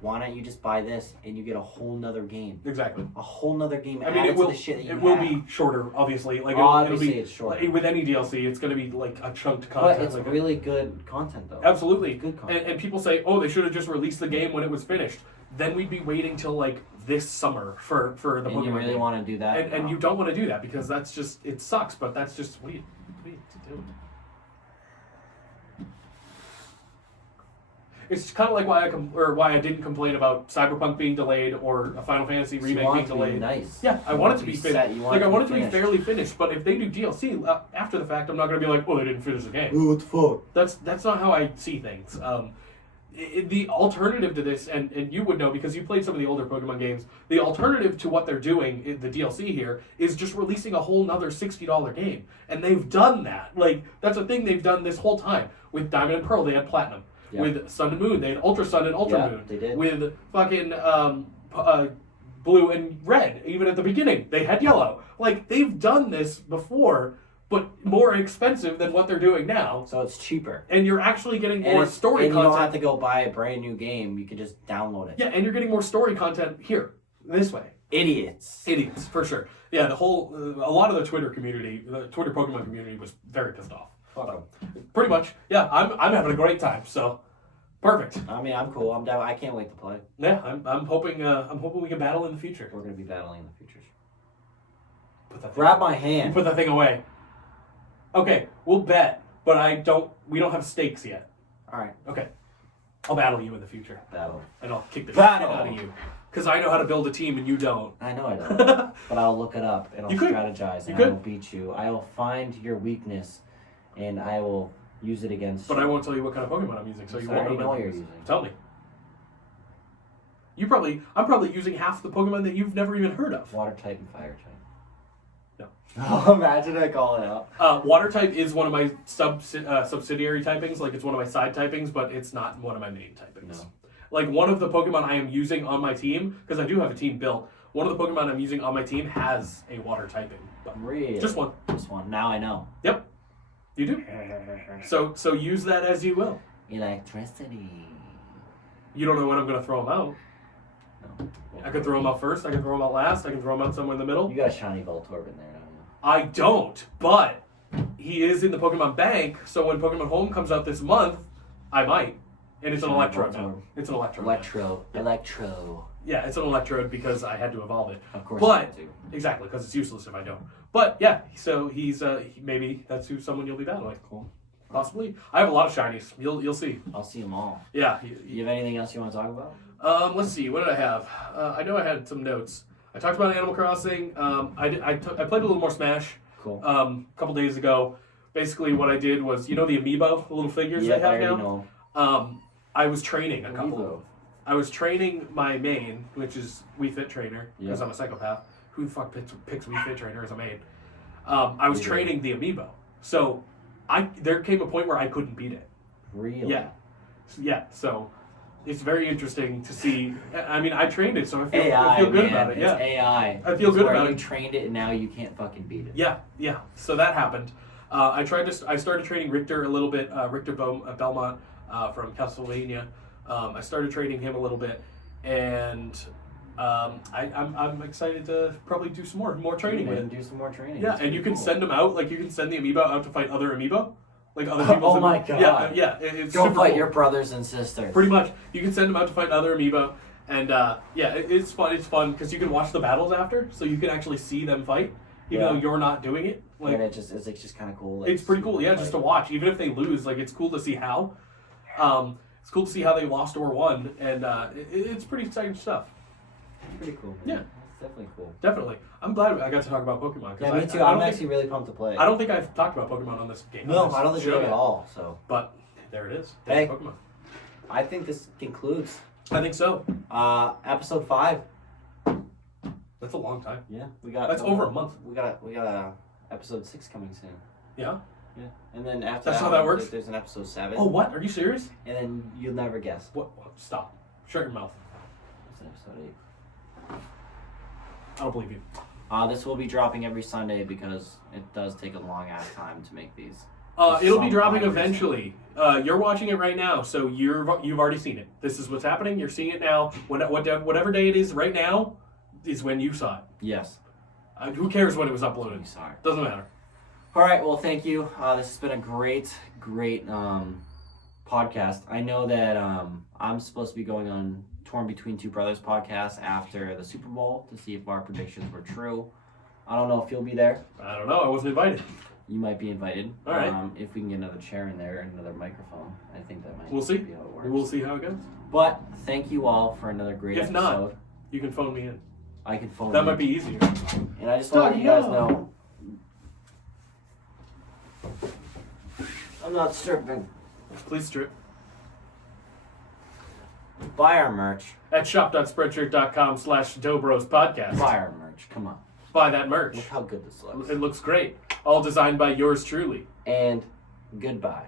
Why don't you just buy this and you get a whole nother game? Exactly. A whole nother game. I mean, added to the shit that you will have. be shorter, obviously. Like Obviously, it'll be, it's shorter. like, with any DLC, it's going to be like a chunked content. But it's like really good content, though. Absolutely. Good content. And people say, they should have just released the game when it was finished. Then we'd be waiting till like this summer for the And Pokemon you really game. want to do that? And you don't want to do that because that's just, it sucks, but that's just, what are you doing? It's kind of like why I didn't complain about Cyberpunk being delayed or a Final Fantasy So you remake want being it to be delayed. nice. Yeah, I want it to be set. finished. You want Like I want it to be finished. fairly finished. But if they do DLC after the fact, I'm not going to be like, they didn't finish the game. Ooh, what the fuck? That's not how I see things. The alternative to this, and you would know because you played some of the older Pokemon games, the alternative to what they're doing in the DLC here is just releasing a whole nother $60 game. And they've done that. Like, that's a thing they've done this whole time. With Diamond and Pearl, they had Platinum. Yeah. With Sun and Moon, they had Ultra Sun and Ultra Moon. They did. With fucking Blue and Red, even at the beginning, they had Yellow. Like, they've done this before, but more expensive than what they're doing now. So it's cheaper. And you're actually getting more story and content. you don't have to go buy a brand new game. You can just download it. Yeah, and you're getting more story content here, this way. Idiots, for sure. Yeah, a lot of the Twitter community, the Twitter Pokemon community, was very pissed off. Fuck 'em. Pretty much. Yeah, I'm having a great time. So, perfect. I mean, I'm cool. I'm down. I can't wait to play. Yeah, I'm hoping we can battle in the future. We're gonna be battling in the future. Put that Grab my You hand. put that thing away. Okay, we'll bet, but we don't have stakes yet. All right. Okay. I'll battle you in the future. Battle. And I'll kick the Battle. shit out of you. Because I know how to build a team and you don't. I know I don't, but I'll look it up and I'll You could. strategize You and I could. will beat you. I will find your weakness, and I will use it against you. But I won't tell you what kind of Pokemon I'm using, so you I won't already know know my what you're weakness. using. Tell me. I'm probably using half the Pokemon that you've never even heard of. Water type and fire type. No. Oh, imagine I call it out. Water type is one of my subsidiary typings, like it's one of my side typings, but it's not one of my main typings. No. Like one of the Pokemon I am using on my team, because I do have a team built, one of the Pokemon I'm using on my team has a water typing. But Really? just one. Just one. Now I know. Yep. You do. So use that as you will. Electricity. You don't know when I'm going to throw them out. No. I could throw them out first, I can throw them out last, I can throw them out somewhere in the middle. You got a shiny Voltorb in there, don't you? I don't, but he is in the Pokemon Bank, so when Pokemon Home comes out this month, I might. And it's an Shiny Electrode Voltorb. now. It's an Electrode. Electro. Yeah, it's an Electrode because I had to evolve it. Of course. But you do. exactly, because it's useless if I don't. But yeah, so he's maybe that's someone you'll be battling. Cool. Possibly. I have a lot of shinies. You'll see. I'll see them all. Yeah. You have anything else you want to talk about? Let's see. What did I have? I know I had some notes. I talked about Animal Crossing. I played a little more Smash. Cool. A couple days ago. Basically, what I did was, the amiibo, the little figures they have I already now. know. I was training a couple Amiibo. of. I was training my main, which is Wii Fit Trainer, because Yeah. I'm a psychopath. Who the fuck picks Wii Fit Trainer as a main? I was training the amiibo, so there came a point where I couldn't beat it. Really? Yeah. So it's very interesting to see. I mean, I trained it, so I AI, feel good man. about it. It's Yeah. AI. I feel good Where about you it. trained it and now you can't fucking beat it. Yeah. So that happened. I started training Richter a little bit. Richter Belmont from Castlevania. I started training him a little bit, and I'm excited to probably do some more training with it. Do some more training. Yeah, That's and you pretty can cool. send them out. Like, you can send the amiibo out to fight other amiibo. Like, other people's Oh my God. Yeah. It's Go super fight cool. your brothers and sisters. Pretty much. You can send them out to fight other amiibo. And, it's fun. It's fun because you can watch the battles after, so you can actually see them fight, even though you're not doing it. Like, And it's just kind of cool. Like, it's pretty cool, yeah, just to watch. Even if they lose, like, it's cool to see how. It's cool to see how they lost or won, and it's pretty exciting stuff. Pretty cool. Yeah. It's definitely cool. Definitely. I'm glad I got to talk about Pokemon. Yeah, me too. I I'm don't actually really pumped to play. I don't think I've talked about Pokemon on this game. No, on this I don't think we show have at yet. all. So But there it is. Hey. There's Pokemon. I think this concludes I think so. episode 5. That's a long time. Yeah, we got. That's over a month. We got a episode 6 coming soon. Yeah? Yeah, and then after That's that how that one, works? there's an episode 7. Oh, what? Are you serious? And then you'll never guess. What? Stop. Shut your mouth. It's episode 8. I don't believe you. This will be dropping every Sunday because it does take a long ass time to make these. It'll be Some dropping virus. eventually. You're watching it right now, so you've already seen it. This is what's happening. You're seeing it now. Whatever day it is right now is when you saw it. Yes. Who cares when it was uploaded? I'm sorry. Doesn't matter. All right. Well, thank you. This has been a great podcast. I know that I'm supposed to be going on Torn Between Two Brothers podcast after the Super Bowl to see if our predictions were true. I don't know if you'll be there. I don't know. I wasn't invited. You might be invited. All right. If we can get another chair in there and another microphone, I think that might We'll see. be how it works. We'll see how it goes. But thank you all for another great If episode. not, you can phone me in. I can phone That you. might be easier. And I just want to let you guys know, I'm not stripping. Please strip. Buy our merch. At shop.spreadshirt.com/Dobros podcast. Buy our merch. Come on. Buy that merch. Look how good this looks. It looks great. All designed by yours truly. And goodbye.